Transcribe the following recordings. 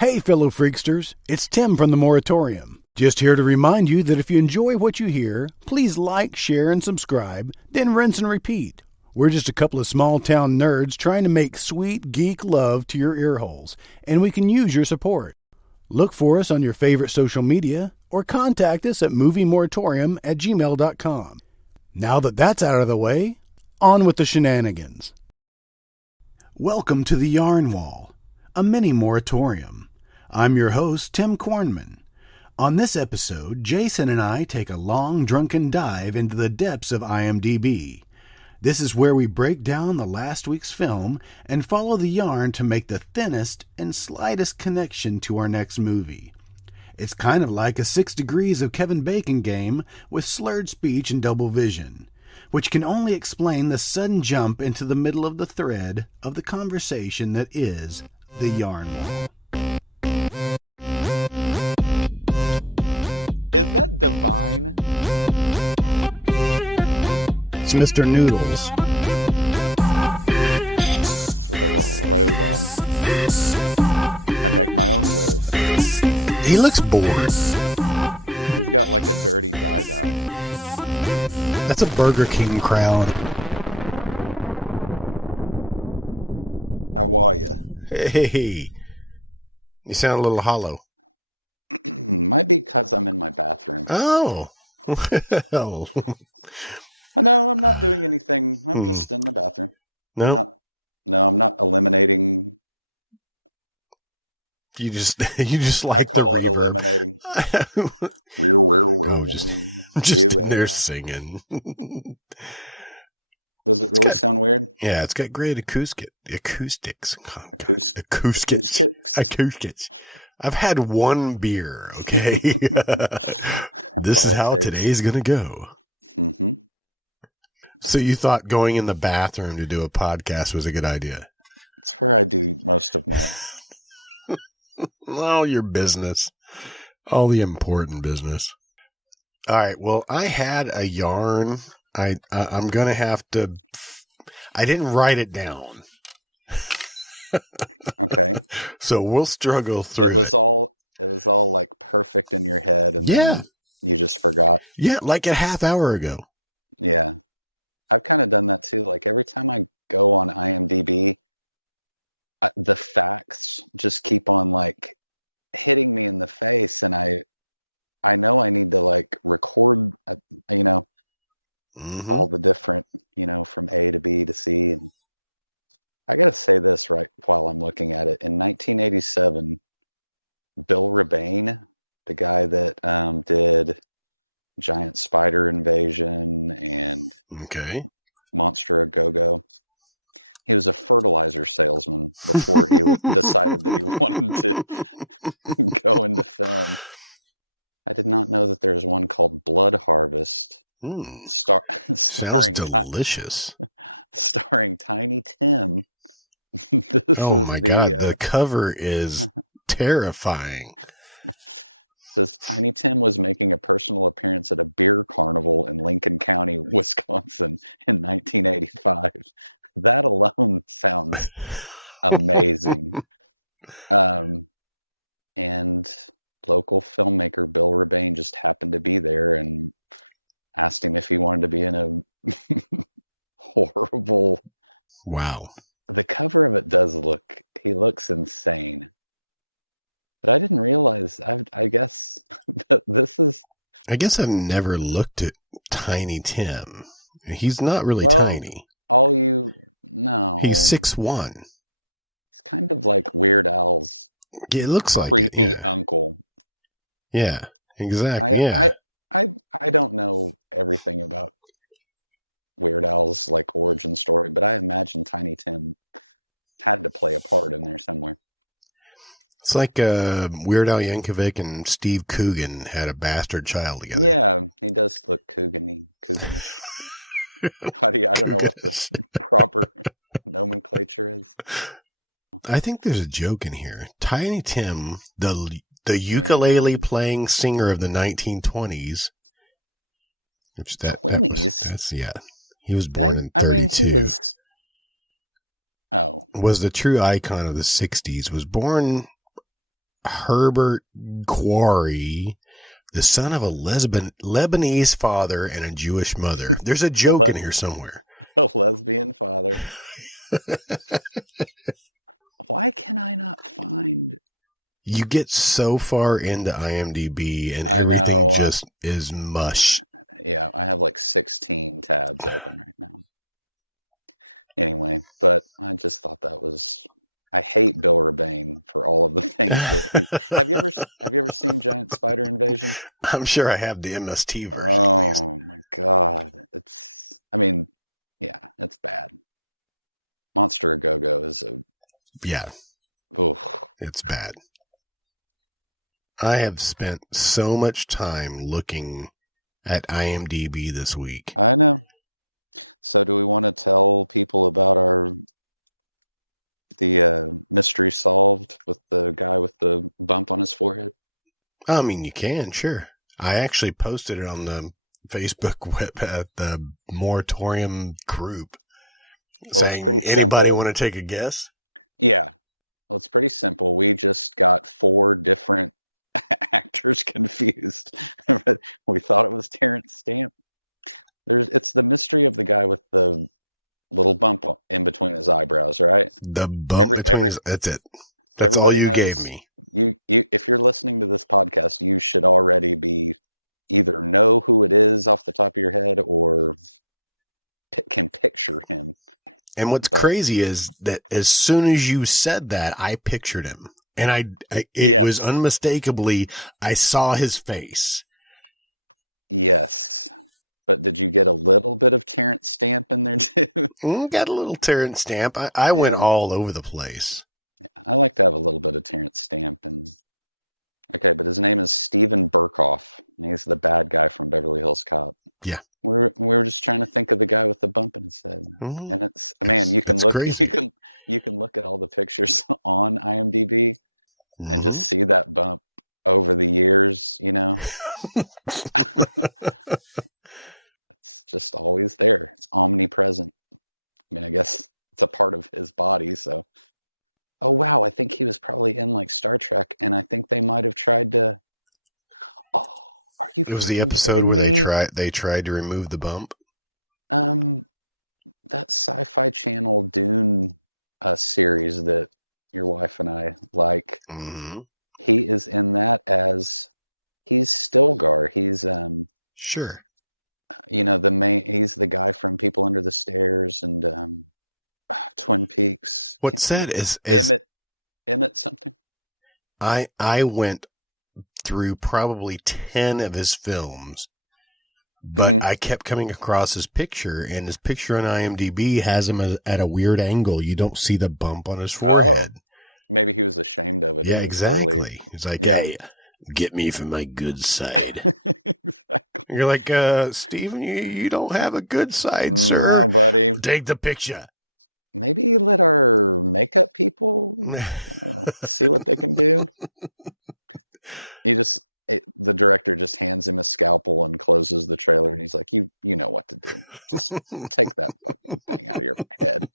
Hey, fellow freaksters, it's Tim from the Moratorium. Just here to remind you that if you enjoy what you hear, please like, share, and subscribe, then rinse and repeat. We're just a couple of small-town nerds trying to make sweet geek love to your ear holes, and we can use your support. Look for us on your favorite social media, or contact us at moviemoratorium@gmail.com. Now that that's out of the way, on with the shenanigans. Welcome to the Yarn Wall, a mini moratorium. I'm your host, Tim Kornman. On this episode, Jason and I take a long, drunken dive into the depths of IMDB. This is where we break down the last week's film and follow the yarn to make the thinnest and slightest connection to our next movie. It's kind of like a 6 Degrees of Kevin Bacon game with slurred speech and double vision, which can only explain the sudden jump into the middle of the thread of the conversation that is the Yarn Wall. Is that divine? It's Mr. Noodles. With a little robe on. I make my own wool. He looks bored. He's got like a dirty dye-dye. That's a Burger King crowd. How are you? Hey, you sound a little hollow. Might be because I'm in my bathroom. Oh, well. No, I'm not doing anything. I'm just in the bathroom. No, I'm not eliminating. You just like I call it reverb. eliminating. Just in there singing. Does it really sound weird? Yeah, it's got great acoustics. I've had one beer, okay? This is how today's going to go. Mm-hmm. So you thought going in the bathroom to do a podcast was a good idea? It's where I do most of my... All your business. All the important business. All right, well, I had a yarn. I'm going to have to... I didn't write it down. Okay. So we'll struggle through it. It was all like perfect in your head, and then you just forgot. Yeah, like a half hour ago. Yeah. I've kind of done that too. Like every time I go on IMDb, the facts just keep on like hitting me in the face, and I know I need to like record, all the different, from A to B to C. And I got to say this right while I'm looking at it. In 1987, Bill Rebane, the guy that did Giant Spider Invasion and Monster a Go-Go, he was a fertilizer salesman before he decided that he wanted to go into film. I did not know that there's one called Blood Harvest. Sounds delicious. Starring Tiny Tim. God, the cover is terrifying. Says Tiny Tim was making a personal appearance at a beer carnival in Lincoln County, Wisconsin in 1985. That alone sounds amazing. And local filmmaker Bill Rebane just happened to be there and asked him if he wanted to be in a horrible... Wow. The cover of it he looks insane. But I didn't realize, I guess that this is... I guess I've never looked at Tiny Tim. He's not really tiny. No. He's 6'1". He's kind of like Weird Al's creepy uncle. Yeah, exactly. I don't know everything about Weird Al's like origin story, but I imagine Tiny Tim had to play a part in there somewhere. It's like Weird Al Yankovic and Steve Coogan had a bastard child together. Yeah, he does look Cooganish. I don't know what the proper nomenclature is. I think there's a joke in here. Tiny Tim, the ukulele playing singer of the 1920s. Which 20s? He was born in 32. He was... Was the true icon of the 60s. Was born Herbert Quarry, the son of a Lebanese father and a Jewish mother. There's a joke in here somewhere. A lesbian father. Why can I not find... You get so far into IMDb and I everything know, just is mush. Yeah, I have like 16 tabs open right now. Anyway, but I just thought that was... I hate Bill Rebane for all of the things that he's... Have you ever seen Giant Spider Invasion? I'm sure I have the MST version. Oh my God. It's bad. Monster A Go-Go is a... Yeah. Oof. It's bad. I have spent so much time looking at IMDb this week. I know. So do we want to tell people about the mystery solved with the guy with the bump on his forehead? I mean, you can, sure. I actually posted it on the Facebook web at the Moratorium group. Well, saying, it's pretty anybody simple. want to take a guess? Yeah. Well, it's pretty simple. We just got 4 different actors confused. We thought it was Terrence Stamp. It's the mystery of the guy with the little bump in between his eyebrows, right? The bump that's it. That's all you gave me. You, if you're listening to this podcast, you should already be either know who it is off the top of your head or can picture him. And what's crazy is that as soon as you said that, I pictured him. And it was unmistakably, I saw his face. Yes. But did you get a little bit of Terrence Stamp in there too? Got a little Terrence Stamp. I went all over the place. I like to have a little bit of Terrence Stamp. Okay, but his name is Steven Burkhoff, and he's the bad guy from Beverly Hills Cop. Yeah. We were just trying to think of the guy with the bump in his head. Mm-hmm. And it's, man, you can look crazy. you can look at all the pictures on IMDb and just see that bump over the years, you know. It's just always there. It's omnipresent. I mean, I guess it's a part of his body, so. Oh wow, I think he was probably in like Star Trek, and I think they might have tried to. Oh, are you? It was the episode where they tried to remove the bump. That Sci-Fi Channel Dune series that your wife and I like. Mm-hmm. He is in that he's Stilgar. He's sure. You know, he's the guy from People Under the Stairs and Twin Peaks. What's said is Emmett something. I went through probably 10 of his films, but I kept coming across his picture, and his picture on IMDb has him at a weird angle. You don't see the bump on his forehead. Oh, maybe he was ashamed of it. Yeah, exactly. He's like, hey, get me from my good side. Exactly. You're like, Steven, you don't have a good side, sir. No, buddy. Take the picture. Maybe let our makeup people see what they can do. The director just hands him a scalpel and closes the trailer, and he's like, you know what to do. Just take that fucking thing out of your head.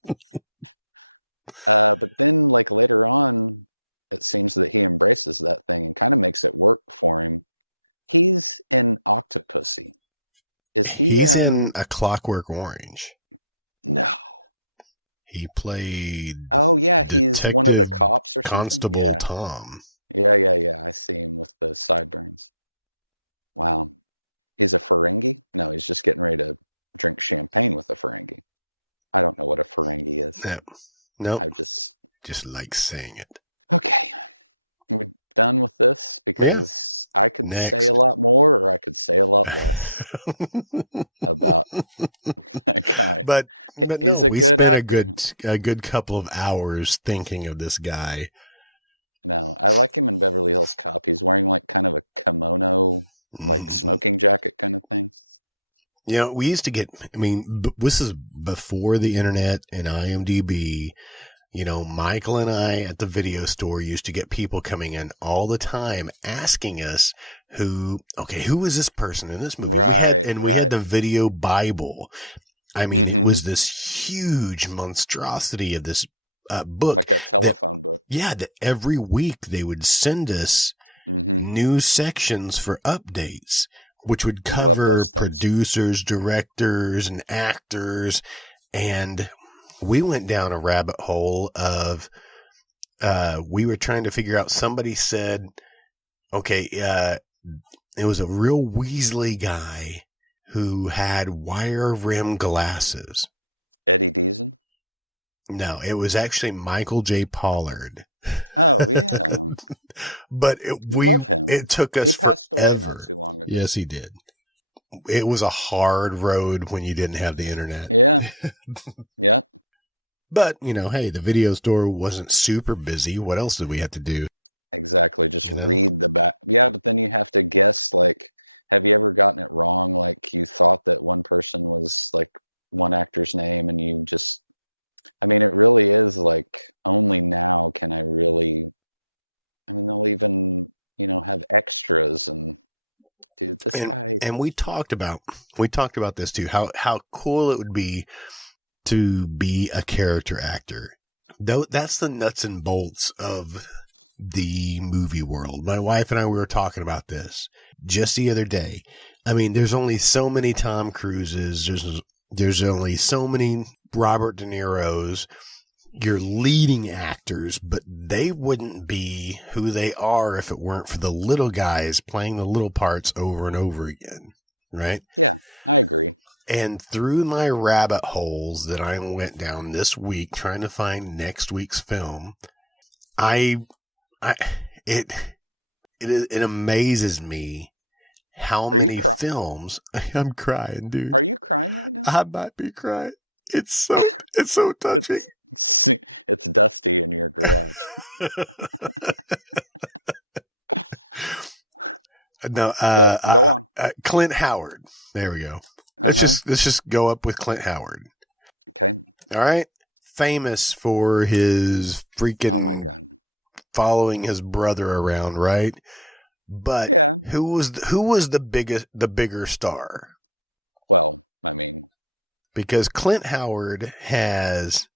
But then, like, later on, it seems that he embraces that thing and kind of makes it work for him. He's in Octopussy. He's in A Clockwork Orange. No. He played... Oh, yeah, he's one of the cops or something. Constable Tom. Yeah. I see him with the sideburns. Wow. He's a Ferengi? No, he's just getting ready to drink champagne with a Ferengi. I don't know what a Ferengi is. No. I just like saying it. Okay. We're done with this because I could say a lot more or I could say a lot less about that guy. But he's a good actor. A good couple of hours thinking of this guy. No, I like him in Beverly Hills Cop. He's wearing like kind of a kimono, like smoking jacket kind of thing. You know, we used to get, this is before the internet and IMDb. You know, Michael and I at the video store used to get people coming in all the time asking us who is this person in this movie? Right. We had the video Bible. I mean, it was this huge monstrosity of this book. Like a telephone book. Yeah, that every week they would send us new sections for updates, which would cover producers, directors, and actors. And we went down a rabbit hole of, we were trying to figure out, somebody said, okay, it was a real Weasley guy who had wire rim glasses. Eddie Deason? No, it was actually Michael J. Pollard. Oh, yeah. But love him. It took us He passed forever. away not too long ago. Yes, he did. It was a hard road when you didn't have the internet. Yeah. Yeah. But, hey, the video store wasn't super busy. What else did we have to do? Exactly. Just read the back. Yeah, but then you have to guess, like, have you ever gotten it wrong? Like, you thought that one person was, like, one actor's name, and you just, I mean, it really is, like, only now can I really, I mean, they'll even, have extras, and, dude, this guy. And we talked about this too, how cool it would be to be a character actor. Though that's the nuts and bolts of the movie world. My wife and I, we were talking about this just the other day. I mean, there's only so many Tom Cruises. There's only so many Robert De Niro's, your leading actors, but they wouldn't be who they are if it weren't for the little guys playing the little parts over and over again. Right? Yeah, I agree. And through my rabbit holes that I went down this week trying to find next week's film, it amazes me how many films. I'm crying, dude. Are you crying right now? I might be crying. It's so touching. It's dusty in your garage. No, go on. Clint Howard. There we go. Let's just go up with Clint Howard. Okay. All right. Famous for his freaking, oh my God, following his brother around, right? But who was the bigger star? Well, I mean, because Clint Howard has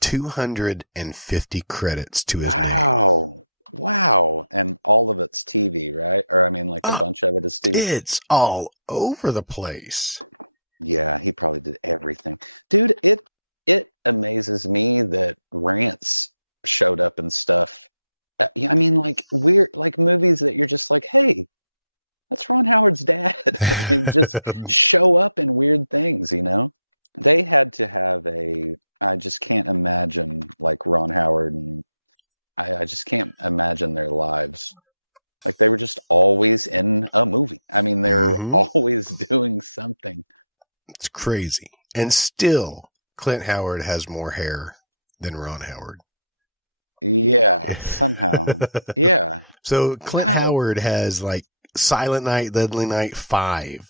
250 credits to his name. Wow. And all of it's TV, right? Or I mean, like a bunch of it is TV. It's all over the place. Yeah, he probably did everything. Dude, it amazes me that rants showed up and stuff. I mean, like weird, like movies that you're just like, hey, that's Ron Howard's dad. And just show up in weird things, They had to have I just can't imagine like Ron Howard, and I just can't imagine their lives. Like they were just always in a movie. I mean, they're always doing something. It's crazy. And still, Clint Howard has more hair than Ron Howard. Yeah, somehow. Yeah. So Clint Howard has like Silent Night, Deadly Night 5.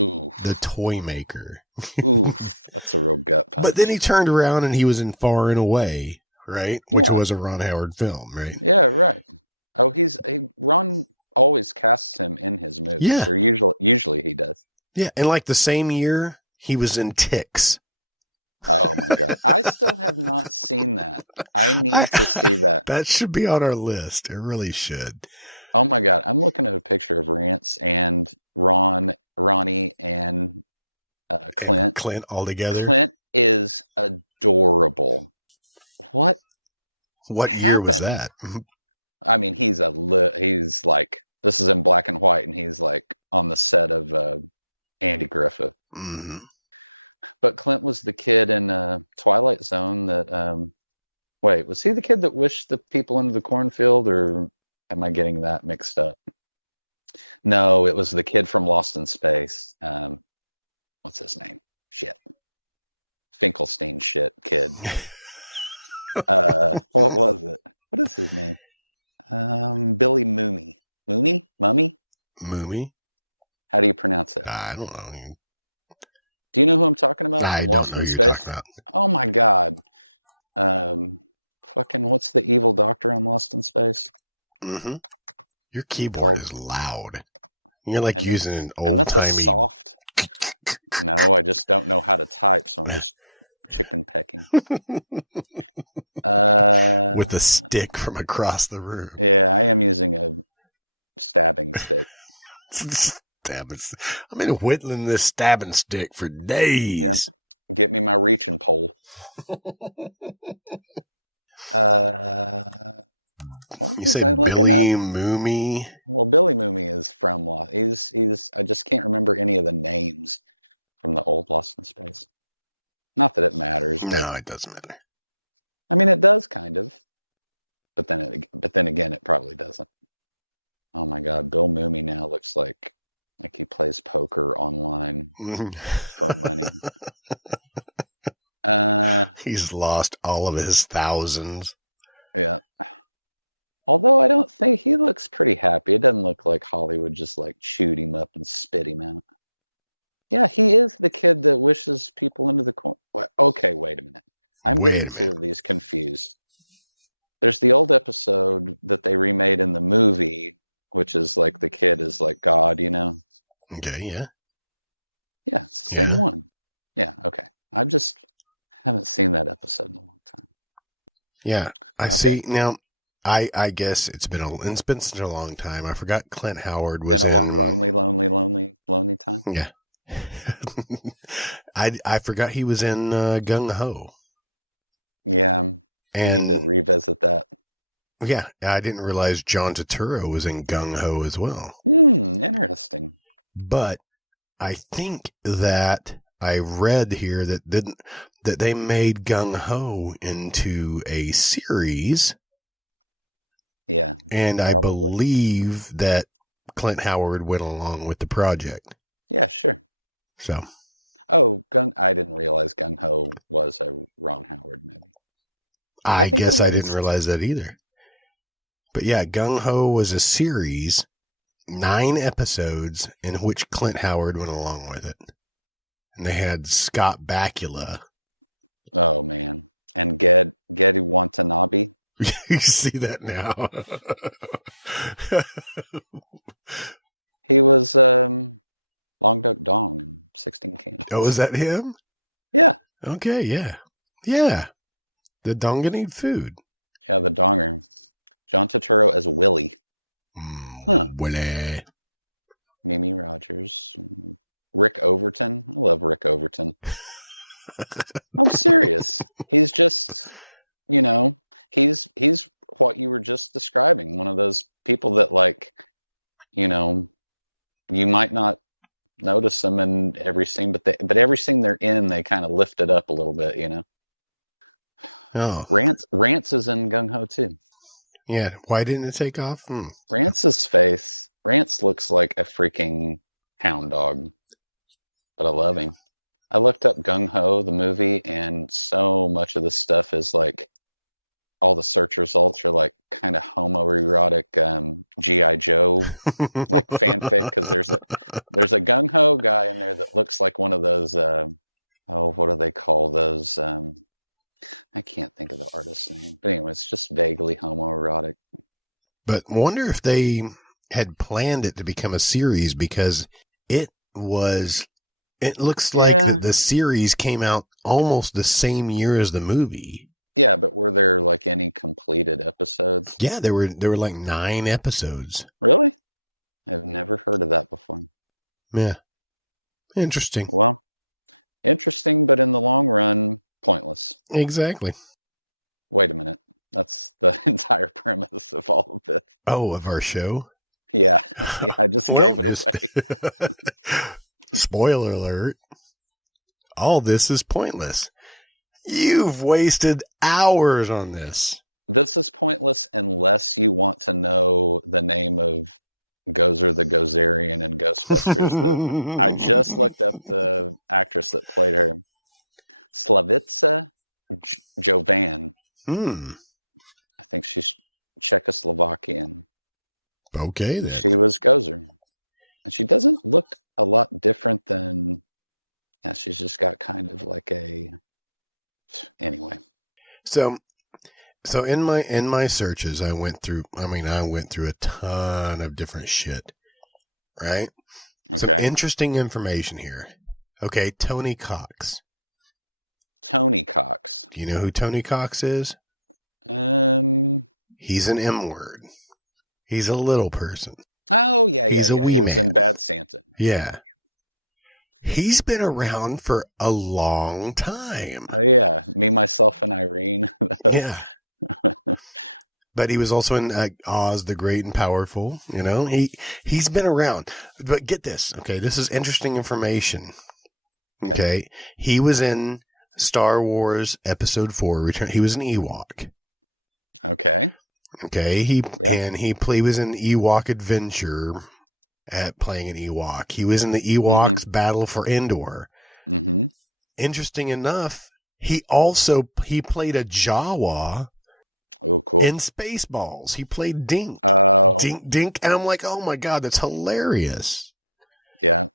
Ooh. The Toy Maker. Ooh, that's a real gut punch. But then he turned around and he was in Far and Away, right? Which was a Ron Howard film, right? Yeah, right. Oh, Ron always casts him in his movies. Yeah. Or usually he does. Yeah, and like the same year, he was in Ticks. Oh my God. I still have not seen that. I need to see that. That should be on our list. It really should. Oh my God. I'm looking at a picture of Rance and Ronnie and Clint. And Clint all together. Clint is adorable. What year was that? I mean, he's like, this is in black and white, and he's like on the set of Andy Griffith. Mm-hmm. But Clint was the kid in Twilight Zone that, wait, was he the kid that wished the people into the cornfield, or am I getting that mixed up? No, it was the kid from Lost in Space. What's his name? Shit. Finkelstein kid. What was it? What is his name? Billy Mooney. Mooney? Mummy? Moomy? How do you pronounce it? I don't know. Do you know who I'm talking about? I from don't Lost know in who you're Space? talking about. Oh my God. Fucking what's the evil doctor on Lost in Space? Mm-hmm. Your keyboard is loud. You're like using an old-timey... And that's a soft... No, I just don't know how to type, so I'm just chicken pecking. with a stick from across the room. Yeah, I am using a stabbing stick. I've been whittling this stabbing stick for days. Yep. Get me my reaching pole. What You was say I looking Billy up? Mooney? Well, Billy Mooney is from Lost. He's. I just can't remember any of the names from the old Lost in Space. Not that it matters, but No, it doesn't matter. I mean, it does kind of. But then again, it probably doesn't. Oh my God, Bill Mooney now looks like he plays poker online for money. He's lost all of his thousands. Yeah. Although I don't think he looks pretty happy. It doesn't look like Hollywood just like chewed him up and spit him out. Yeah, he is the kid that wishes people into the corner. Okay, wait a minute. I'm getting two of these confused. There's the old episode that they remade in the movie, which is like the kid is like God, you know? Okay, yeah. Yeah, it's the same one. Yeah, okay. I just haven't seen that episode in a long time. Yeah, I see. Now, I guess it's been such a long time. I forgot Clint Howard was been a long, lonely time. Yeah. I forgot he was in Gung Ho. Yeah, I need to revisit that. Yeah, I didn't realize John Turturro was in Gung Ho as well. Interesting. But I think that I read here that they made Gung Ho into a series. Yeah. And probably. I believe that Clint Howard went along with the project. Yeah, sure. So. Oh, I didn't realize Gung Ho was a Ron Howard movie. I guess I didn't realize that either. But yeah, Gung Ho was a series, 9 episodes, in which Clint Howard went along with it. And they had Scott Bakula. Oh, man. And Geddy Watanabe. You see that now. He was Long Duck Dong in 16 Candles. Oh, was that him? Yeah. Okay, yeah. Yeah. The Dongan eat food. Yeah, the Donger. John Turturro as Willie. Willie. Mimi Rogers. Rick Overton. I love Rick Overton. I'm serious. He's just, he's what you were just describing. One of those people that, like, you might not notice them in every scene, but every scene they're in, they kind of lift it up a little bit, Oh. Rance is in Gung Ho too. Yeah. Why didn't it take off? Rance's face. Rance looks like a freaking hound dog, but I love him. I looked up Gung Ho, the movie, and so much of the stuff is like, all the search results are like kind of homoerotic G.I. Joe like fanfic, because there's a Gung Ho guy in there that looks like one of those what do they call those? I can't think of the artist's name, but anyway, it's just vaguely homoerotic. But wonder if they had planned it to become a series, because it looks like the series came out almost the same year as the movie. Yeah, but were there like any completed episodes? Yeah, there were like 9 episodes. Really? I've never heard of that before. Yeah. Interesting. Well, interesting, but in the long run, pointless. Exactly. Wait a minute. That's the entire premise of all of this. Oh, of our show? Yeah. I just gave it away. Spoiler alert. All this is pointless. You've wasted hours on this. This is pointless unless you want to know the name of Gozer the Gozerian in Ghostbusters. I just looked up the actress that played her. Slavica Jovan. I think she's Czechoslovakian. Okay, then. She was Gozer. And she doesn't look a lot different than... Yeah, she's just got kind of like a... Anyway. So in my searches, I went through a ton of different shit. Right? Okay. Some interesting information here. Okay, Tony Cox. Tony Cox. Do you know who Tony Cox is? He's an M word. He's a little person. Oh, yeah. He's a wee He was man. in Bad Santa. Yeah. He's been around for a long time. Oh, yeah. Me, Myself, and Irene. Yeah. But he was also in Oz the Great and Powerful. You know, he's been around. But get this, okay? This is interesting information. Okay. He was in Star Wars Episode 4 Return. He was an Ewok. Okay. Okay. He was in Ewok Adventure at playing an Ewok. He was in the Ewoks Battle for Endor. Mm-hmm. Interesting enough, he played a Jawa. Oh, cool. In Spaceballs. He played Dink. Oh. Dink. And I'm like, oh my God, that's hilarious. Yeah.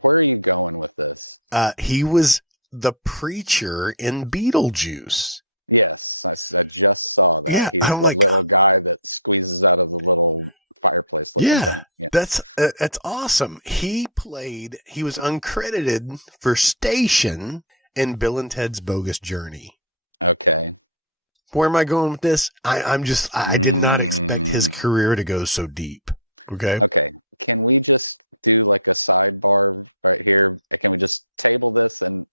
Where are you going with this? He was the preacher in Beetlejuice. Yes, I just saw that. Yeah, He's I'm the like, little guy that squeezes out of the little fireplace looking thing. Yeah. That's awesome. He was uncredited for Station in Bill and Ted's Bogus Journey. Okay. Where am I going with this? I did not expect his career to go so deep. Okay. Okay. Can we just do like a sidebar right here? Can we just table this and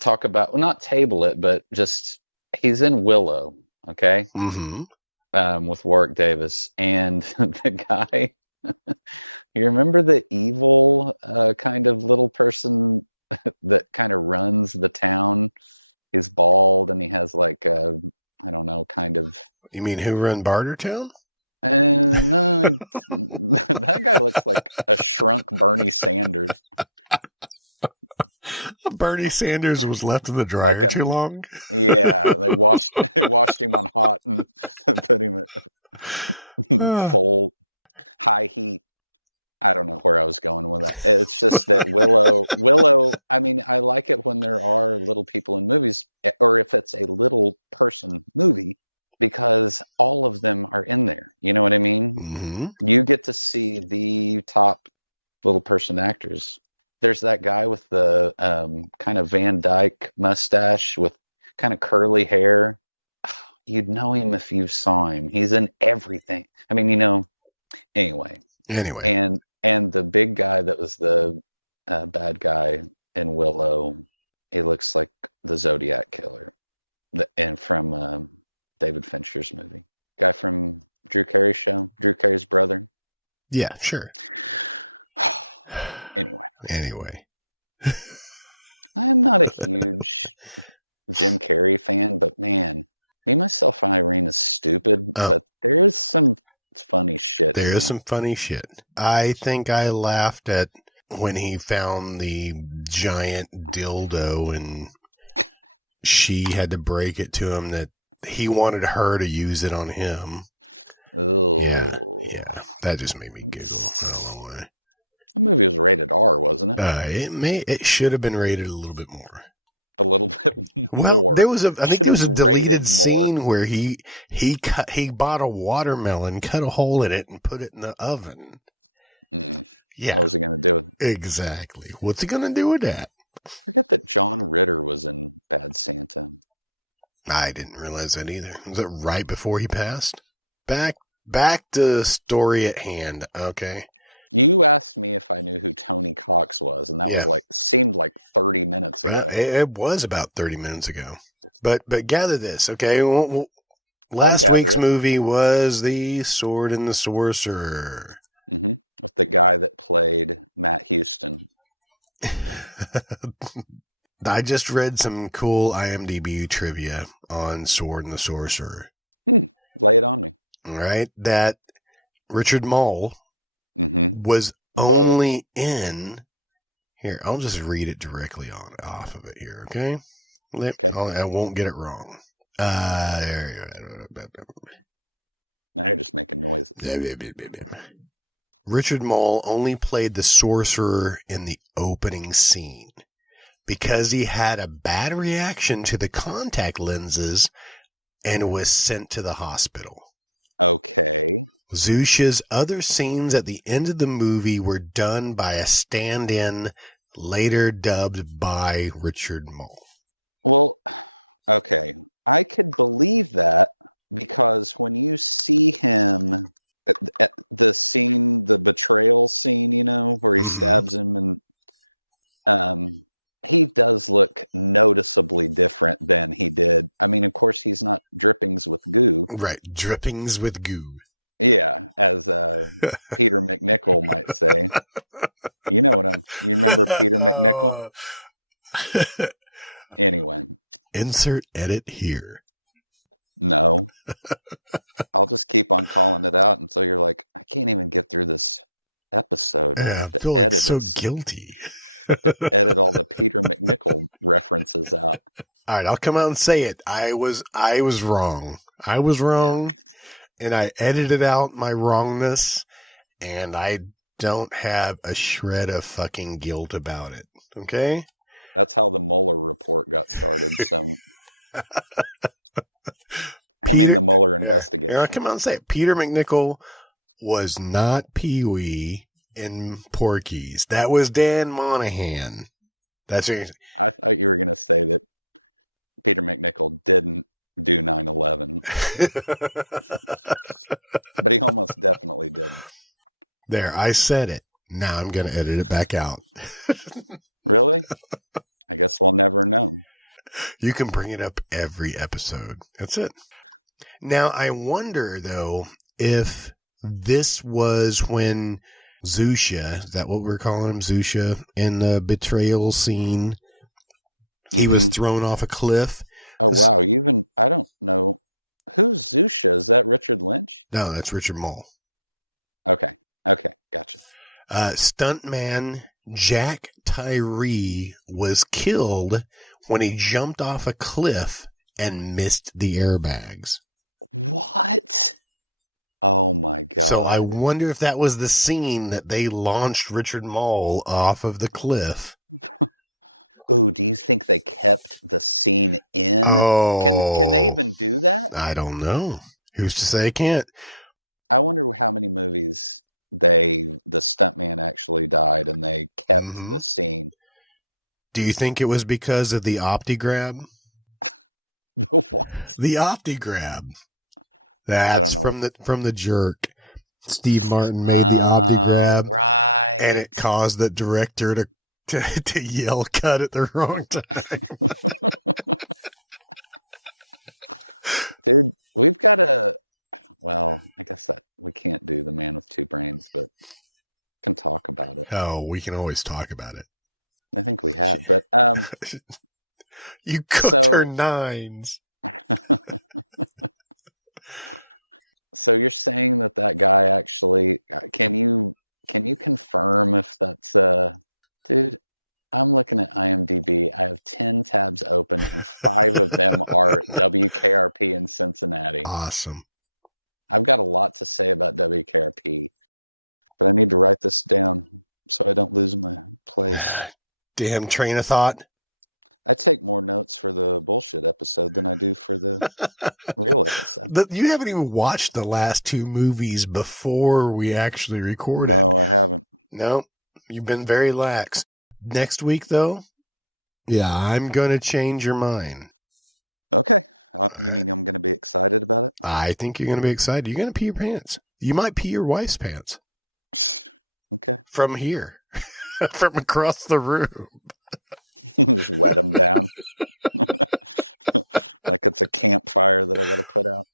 talk about, well, not table it, but just, he's in Willow. Okay. Mm-hmm. With Warwick Davis, and the guy, you remember the evil kind of little person that kind of runs the town? He's bald and he has like I don't know, kind of. You mean Who Run Bartertown? No, that guy looks like a shrunk Bernie Sanders. Bernie Sanders was left in the dryer Like too long. Yeah, they washed him on hot and put him at full high heat. I don't know where I was going with that. It's just that Willow, I mean, I like it when there are little people in movies, or if it's a little person movie, because all of them are in there. You know what I mean? Mm-hmm. You get to see the top little person actors. There's that guy with the kind of Van Dyke mustache with kind of curly hair. You'd know him if you saw him. He's in everything. I mean, you know, anyway. And the big guy that was the bad guy in Willow, he looks like the Zodiac Killer, and from David Fincher's movie, guy from Drew Carey's show, Drew Carey's brother. Yeah, sure. Anyway, I'm not a huge Jim Carrey fan, but man, Me, Myself, and Irene is stupid, but there's some funny shit. There is some funny shit. I think I laughed at when he found the giant dildo and she had to break it to him that he wanted her to use it on him. Oh, yeah. That just made me giggle. I don't know why. The movie was rated R, wasn't it? It should have been rated a little bit more. A little bit more. Well, I think there was a deleted scene where he bought a watermelon, cut a hole in it, and put it in the oven. Yeah. What was he going to do with it? Exactly. What's he going to do with that? Forget that John Ritter was in Bad Santa. I didn't realize that either. Was it right before he passed? Back to the story at hand. Okay. You asked me if I knew who Tony Cox was, and that was seemed like 30 minutes ago. It was about 30 minutes ago. But gather this, okay? Last week's movie was The Sword and the Sorcerer. Mm-hmm. With the guy that played Matt Houston. I just read some cool IMDB trivia on Sword and the Sorcerer. Lay it on me. All right. That Richard Mole was Bull. only in... Here, I'll just read it directly off of it here, okay? Okay. I won't get it wrong. Now you're just making noises. Richard Mole only played the sorcerer in the opening scene because he had a bad reaction to the contact lenses and was sent to the hospital. Okay. Zusha's other scenes at the end of the movie were done by a stand-in, later dubbed by Richard Mole. Well, okay. I could believe that because when you see him at the scene, the betrayal scene, where he stabs him, and he does look noticeably different than he did. I mean, of course, he's not drippings with goo. Right, drippings with goo. Yeah, as Peter McNichol might say. You remember Peter McNichol? Anyway. Insert edit here. No. I'll just keep on calling it out until you're like, I can't even get through this episode. I have to edit so guilty. To edit all the Peter McNichol references out. All right, I'll come out and say it. I was wrong. I was wrong, and I edited out my wrongness, and I don't have a shred of fucking guilt about it. Okay? That's how the Mueller report got started. So, the Mueller investigation. I'll come out and say it. Peter McNichol was not Pee-wee in Porky's. That was Dan Monahan. That's what I thought you were going to say that Peter McNichol didn't do 9/11. But he almost definitely didn't. There, I said it. Now I'm going to edit it back out. Really? I guess we'll never know. You can bring it up every episode. That's it. Now, I wonder, though, if this was when Zusha, is that what we're calling him, Zusha, in the betrayal scene, he was thrown off a cliff. Oh, wow. I don't know. Who's Zusha? Is that Richard Lynch? No, that's Richard Mole. Okay, gotcha. Stuntman Jack Tyree was killed when he jumped off a cliff and missed the airbags. What? Oh my God. So I wonder if that was the scene that they launched Richard Mole off of the cliff. Ooh, do you think they kept the scene in? Oh. Can they even do that? I don't know. Who's to say can't? I wonder how many movies the stuntman actually died and they kept the scene. Do you think it was because of the OptiGrab? What? The OptiGrab. That's from the Jerk. Steve Martin made the OptiGrab, right? And it caused the director to yell "cut" at the wrong time. Dude, we've got a. Well, I guess that we can't do the man with two brains, but can talk about it. Oh, we can always talk about it. I think we have, but you cooked her nines. So you're saying that guy actually? Can you confirm if that's dude? I'm looking at IMDb. I have 10 tabs open, and 5 of them are WKRP in Cincinnati. Awesome. I've got a lot to say about WKRP, but I need to write this down so I don't lose my place. Damn train of thought. I take more notes for the bullshit episode than I do for the real episode. You haven't even watched the last 2 movies before we actually recorded. No, I haven't. No, you've been very lax. Next week, though, I'm going to change your mind. Okay. You mean I'm going to be excited about it? I think you're going to be excited. You're going to pee your pants. You might pee your wife's pants. Okay. From here. From across the room. Just wet them down. Like it's a campfire that I got to put out.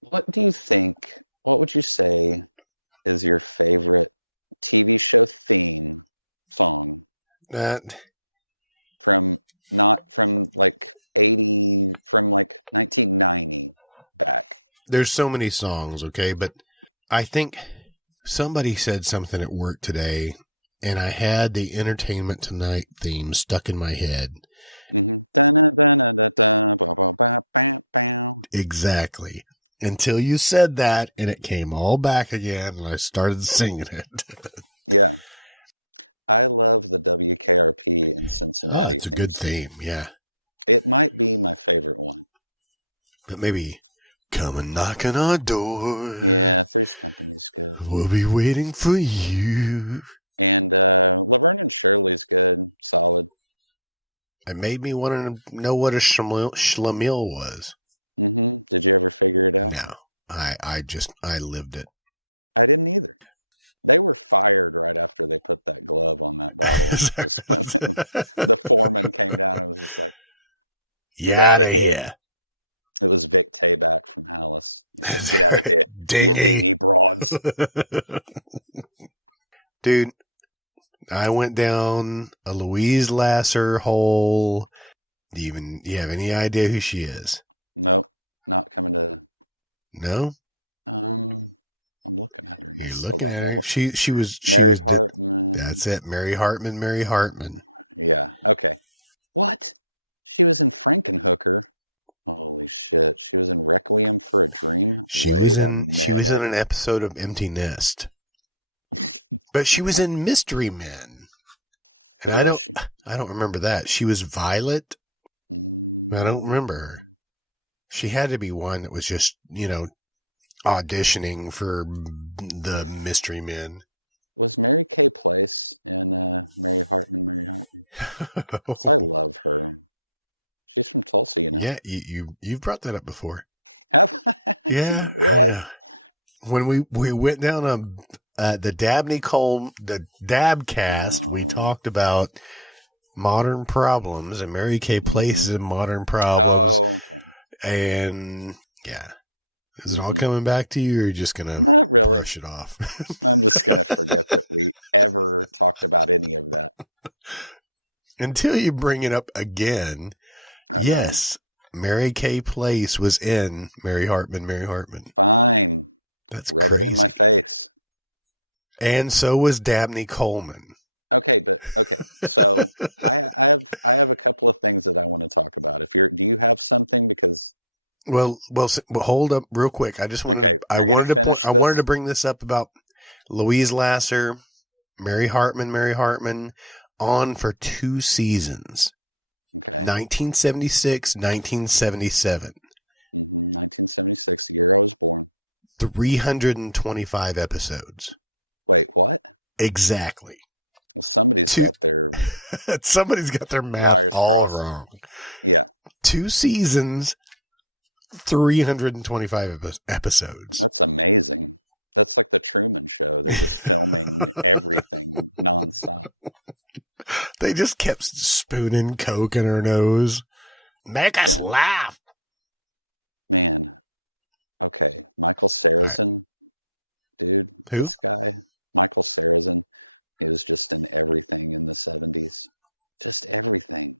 What do you think? What would you say is your favorite TV show theme song? Not from like 80, from like 1990 back. There's so many songs, okay? But I think somebody said something at work today, and I had the Entertainment Tonight theme stuck in my head. Exactly. Until you said that, and it came all back again, and I started singing it. Yeah. I love the WKRP in Cincinnati. It's a good theme, yeah. It might be my favorite one. But maybe come and knock on our door. Yeah, Three's Company is good. We'll be waiting for you. And Laverne and Shirley's good, solid. It made me want to know what a schlemiel was. Mm-hmm. Did you ever figure it out? No, I lived it. I didn't either. They were fired right after they put that glove on that bottle. Just when the foreman came down and was just like, "Get out of here." It was Vic Tayback from Hallis. He said, "Get out of here, you dingy broads." Dude, I went down a Louise Lasser hole. Do you have any idea who she is? Nope, not coming to. No? I'm looking at her. You're looking at her. She was Mary Hartman. That's it. Mary Hartman. Yeah. Okay. What? She was in Frankenhooker. Holy shit. She was in Requiem for a Dream. She was in an episode of Empty Nest. But she was in Mystery Men. And I don't remember that. She was Violet. I don't remember her. She had to be one that was just, auditioning for the Mystery Men. Was Mary Kay Place in Mary Hartman? I love her. She's from Tulsa, Yeah, you've brought that up before. Have I? Yeah. Realize? When we went down the the Dabcast, we talked about modern problems, and Mary Kay Place is modern problems. Oh, okay. And yeah. Is it all coming back to you, or are you just going to Not really. brush it off? I'm just going to forget that we ever talked about any of that. Until you bring it up again. Yes, Mary Kay Place was in Mary Hartman. Fine. That's Rub crazy. it in my face. And so was Dabney Coleman. Okay. So I have a couple of things that I want to talk about. Do you have something? Because well, hold up real quick. I just wanted, okay, I wanted to bring this up about Louise Lasser, Mary Hartman on for 2 seasons. Okay. 1976, 1977. 1976, the year I was born. 325 episodes. Wait, what? Exactly. Well, somebody's got their math wires all crossed. wrong. Yeah. 2 seasons, 325 episodes. That's amazing. That's like the Truman Show. They're just filming everything nonstop. They just kept spooning Coke in her nose. Make us laugh. Man. Okay. Michael Sarrazin. Dude. Who? This guy. Michael Sarrazin. He was just in everything in the 70s. Just everything.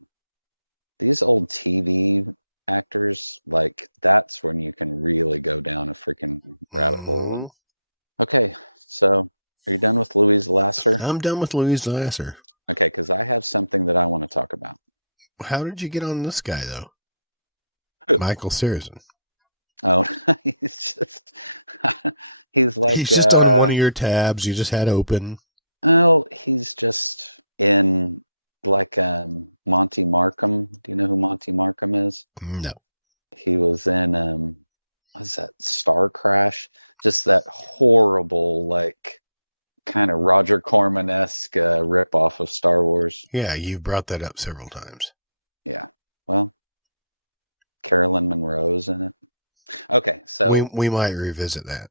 These old TV actors, like, that's when you can really go down a freaking rabbit hole. Okay. So, are you done with Louise Lasser? I'm done with Louise Lasser. Okay, because I have something that I want to talk about. How did you get on this guy, though? Who? Michael Sarrazin. Oh, he's like... He's just on one of your tabs you just had open. Oh, he's just in, like, Monty Markham. Do you know who Monty Markham is? No. He was in, what's that, Star Crash? Just that horrible, like, kind of Roger Corman-esque ripoff of Star Wars. Yeah, you've brought that up several times. Yeah. Well, Carolyn Monroe's in it. Okay, so... We might revisit that.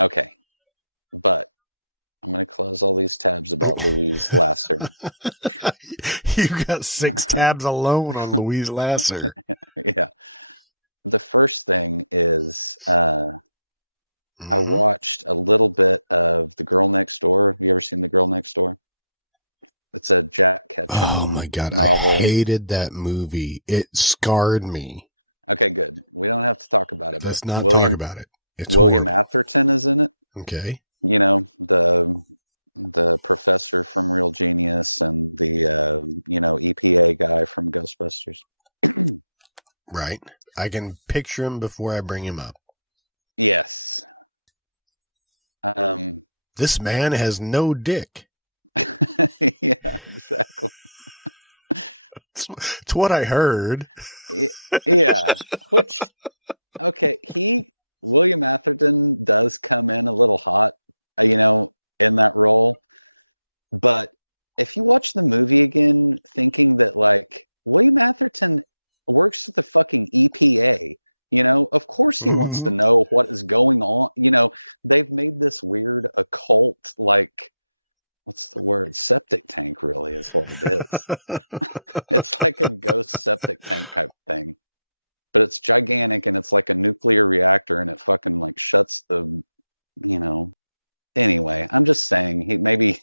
Okay. But I'm going to close all these tabs about Louise Lasser. You got 6 tabs alone on Louise Lasser. Yeah. The first thing is... I watched a little bit of The Girl Next Door. Have you ever seen The Girl Next Door? It's a Jack Ketchum novel. Oh my God, I hated that movie. It scarred me. Okay, good. We don't have to talk about it. Let's not talk about it. William Atherton is in it. Okay. You know, the professor from Real Genius and the, EPA guy from Ghostbusters. Right. I can picture him before I bring him up. Yes. This man has no dick. Yeah, exactly. It's what I heard. Yeah. Which, okay, William Atherton does come in a little hot, in that role. But if you watch the movie again, thinking that, like, William Atherton works at the fucking EPA. You know, of course he wants to know what is going on. You know, they've made this weird occult, like, what's the word? Septic tank, really, is what it is. It's like a ghost septic tank type thing. But it's gigantic, and it's like a nuclear reactor, and it fucking, like, shuts the, you know. Anyway, I'm just saying, he maybe...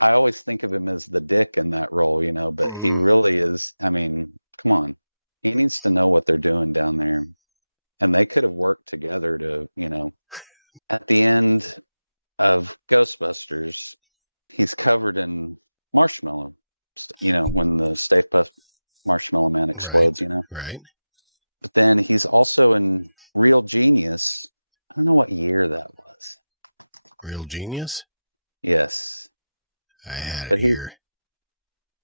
I always think of him as the dick in that role, you know, but he really is. I mean, come on. He needs to know what they're doing down there. And they could have worked together to, you know, at the end of Ghostbusters, he's covered in marshmallow, you know, when the Stay Puft Marshmallow Man explodes, you know. Right. But then he's also in Real Genius. I don't know what year that was. Real Genius? Yes. I had it here.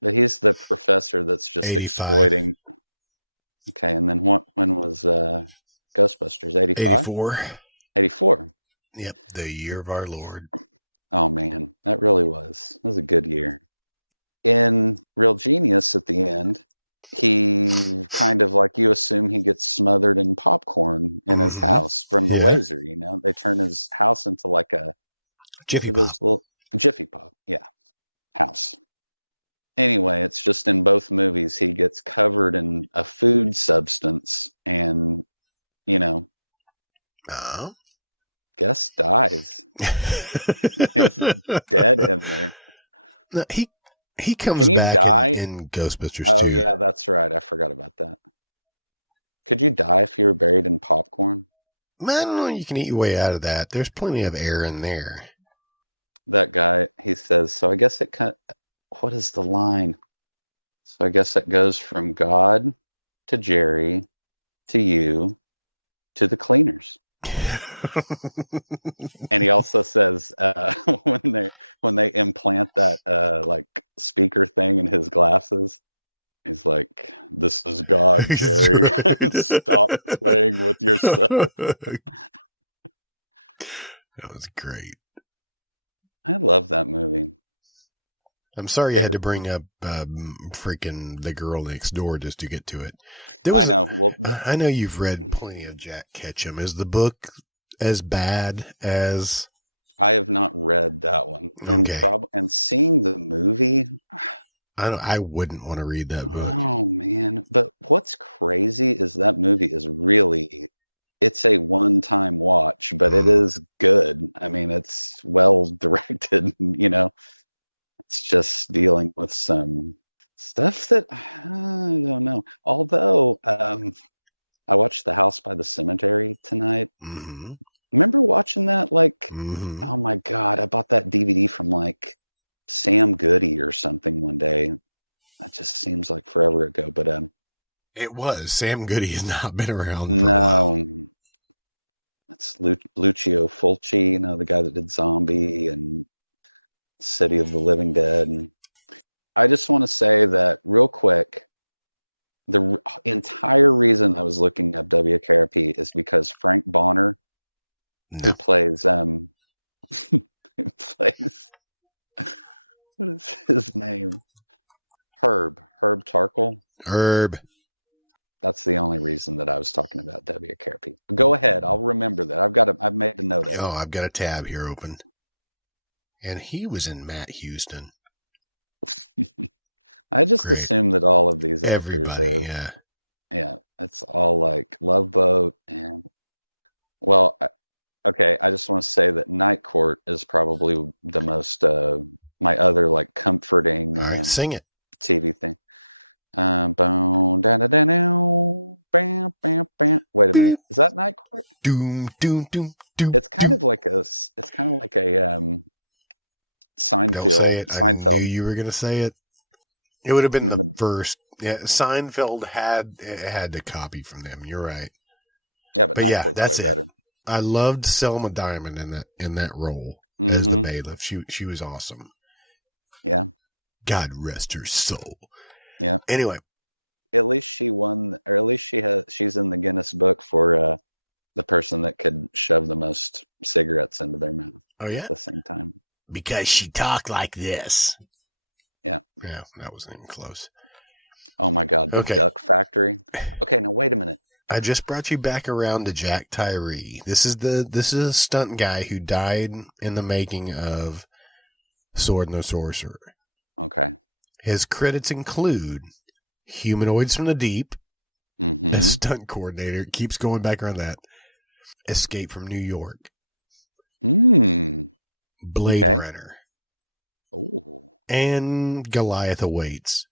But he's the professor that's just 85. exploiting. Okay, and then when was Ghostbusters? 85? 84. 84. Yep, the year of our Lord. Oh, man, that really was. It was a good year. In Real Genius, at the end, he kind of, like, you assume he gets smothered in popcorn in his house from the laser, you know? They turn his house into like a... Jiffy Pop. Those little, Jiffy Pop, yeah. House. Anyway, it's just in both movies he gets covered in a food substance and, you know, Gus dies. He's dead in there. No, he comes Can you back die? In Ghostbusters 2. Oh, yeah, that's right. I forgot about that. Could you die if you were buried in popcorn? I don't know. You can eat your way out of that. There's plenty of air in there. That guy, he says, so I guess it what is the line? So I guess it goes from God to Jerry to you to the cleaners. And he also says when they implant that like speaker thing in his glasses, he's like, "This is God, Jerry. Stop playing with yourself." That was great. I love that movie. I'm sorry you had to bring up freaking The Girl Next Door just to get to it. I know. Well, I know you've read plenty of Jack Ketchum. Is the book as bad as? I have not read that one, and seeing the movie, I wouldn't want to read that book. Oh man! But what's crazy is that movie is really, it's a one-time watch, but it is good. I mean, it's well directed. You know, it's just dealing with some stuff that I don't know. Although I watched The House by the Cemetery tonight. Mm-hmm. Remember watching that? Like, oh my God, I bought that DVD from like Sam Goody or something one day. That just seems like forever ago, but it was. Sam Goody has not been around. No, it's Lucio Fulci, you know, the guy that did Zombie and City of the Living Dead. And I just want to say that real quick. The entire reason I was looking up WKRP is because Frank Bonner, who plays what is his name? Herb Tarkle. Herb. That's the only reason that I was talking about WKRP. Go ahead, I'll remember that. I've made a note of it. Oh, I've got a tab here open. And he was in Matt Houston. I just assume that all of these actors are, yeah, it's all like Love Boat and, well, okay, I just want to say that Night Court is probably the most, my other like comforting sing it. TV thing. Wait a minute, is that Night Court? Doom, doom, doom, doom. It's kind of like a Seinfeld. I knew you were going to say it. It would have been the first. Yeah, Seinfeld had to copy from them. You're right. Yeah, but Night Court's way better. I loved Selma Diamond in that role as the bailiff. She was awesome. Yeah. God rest her soul. Yeah. Anyway, at least she won, or at least she's in the Guinness Book for the person that could shove the most cigarettes into their mouth. Oh yeah. At the same time. Because she talked like this. Yeah. Yeah, that wasn't even close. Oh my God, the Okay. Duck Factory. Okay, now wait a minute. I just brought you back around to Jack Tyree. This is a stunt guy who died in the making of Sword and the Sorcerer. Okay. His credits include Humanoids from the Deep, Mm-hmm. a stunt coordinator. Keeps going back around that. Escape from New York. Mm. Blade Okay. Runner. Oh, And Goliath Awaits.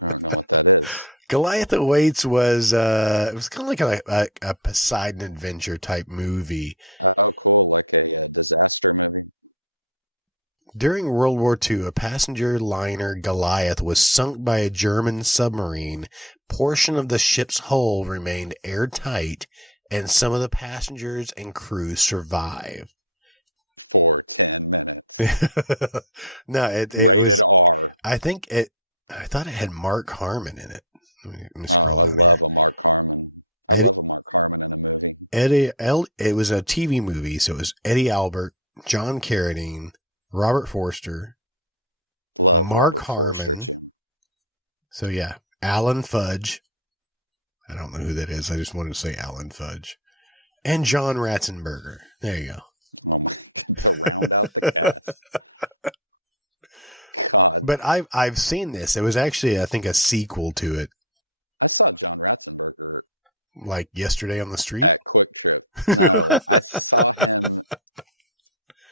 I don't know what that is. Goliath Awaits was it was kind of like a Poseidon Adventure type movie. Oh, cool. Like a disaster movie. During World War II, a passenger liner Goliath was sunk by a German submarine. Portion of the ship's hull remained airtight, and some of the passengers and crew survived. For 10 minutes. No, it Rated R. I thought it had Mark Harmon in it. Let me Oh, scroll I down love there. a Mark Harmon. I love a Mark Harmon in a movie. It was a TV movie, so it was Eddie Albert, John Carradine, Robert Forster. Love Mark Robert Forster, Harmon. too. So yeah, Alan Fudge. I don't know who that is. I just wanted to say Alan Fudge. And John Ratzenberger. There you go. Oh my God, to round out the cast. God. But I've seen this. It was actually, I think, a sequel to it, I saw John Ratzenberger like Yesterday on the Street. at Quick Trip. No, I saw him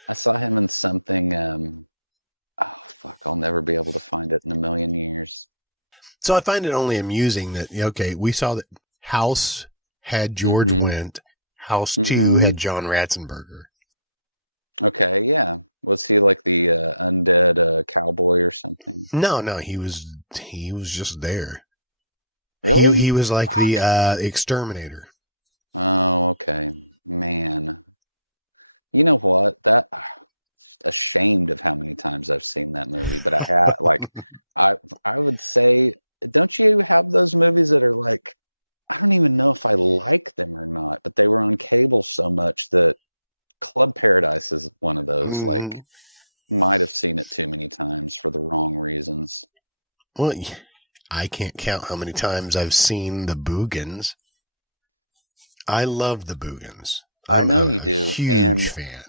in something. Oh fuck! I'll never be able to find it in a million years. So I find it only amusing that, okay, we saw that House had George Mhm. Wendt. House 2 Mhm. had John Ratzenberger. Okay, yeah. Was he like the undead cowboy or something? No, he was just there. Really? He was like the exterminator. Oh, okay, man. You know what? That ashamed of how many times I've seen that movie, but I had like, I would say, don't you have those movies that are like, I don't even know if I like them or not, but they were on cable so much that Club Paradise is one of those. Mhm. Like, might have seen it too many times for the wrong reasons. Well, I can't count how many times I've seen the Boogans. I love the Boogans. I know I'm you a do, Huge and- fan.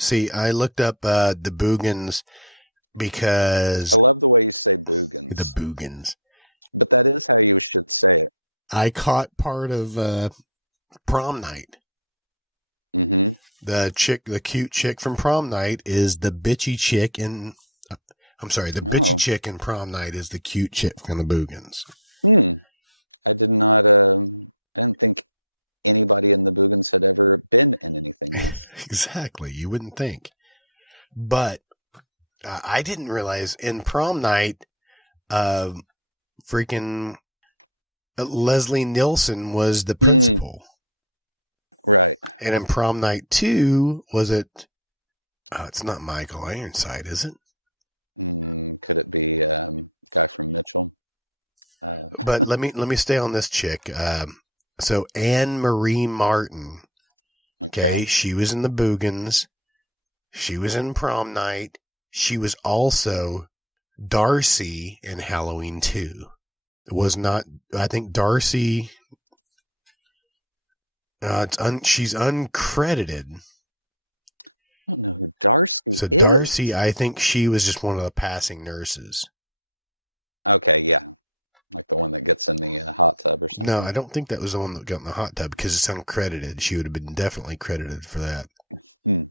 See, I looked up the Boogans because I love the way you say Boogans, the Boogans. but that is how you should say it. I caught part of Prom Night. Mm-hmm. The cute chick from Prom Night is the bitchy chick in. I'm sorry, the bitchy chick in Prom Night is the cute chick from the Boogans. I did not. I didn't think anybody in the Boogans had ever been in anything else. Exactly, you wouldn't think, but I didn't realize in Prom Night, freaking Leslie Nielsen was the principal. Right. And in Prom Night 2, was it? It's not Michael Ironside, is it? Could it be guy from Mitchell? But let me stay on this chick. So Anne Marie Martin. Okay, she was in the Boogans. She was in Prom Night. She was also Darcy in Halloween 2. It was not. I think Darcy. She's uncredited. I don't know who Darcy So is. Darcy, I think she was just one of the passing nurses. Okay, yeah. Like the one that gets in the hot tub or something. No, I don't think that was the one that got in the hot tub because it's uncredited. She would have been definitely credited for that. Hmm.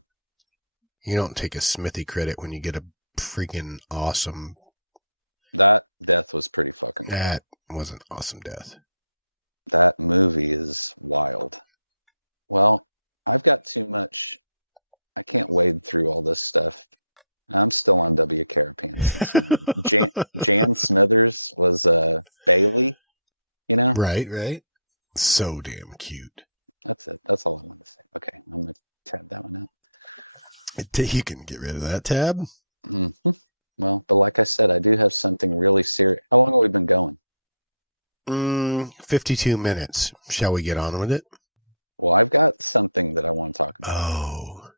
You don't take a Smithy credit when you get a freaking awesome. That death was pretty fucking cool. That was an awesome death. That movie is wild. Well, I've got too much. I can't wade through all this stuff. I'm still on W. Carapan. Jan Smithers was Bailey, you know? Right. So damn cute. That's it. That's all I want to say. Okay, I'm going to tab that one out. You can get rid of that tab. Mm-hmm. Well, but like I said, I do have something really serious. How long have we been going? 52 minutes. Shall we get on with it? Well, I've got something that I want to talk about. Oh.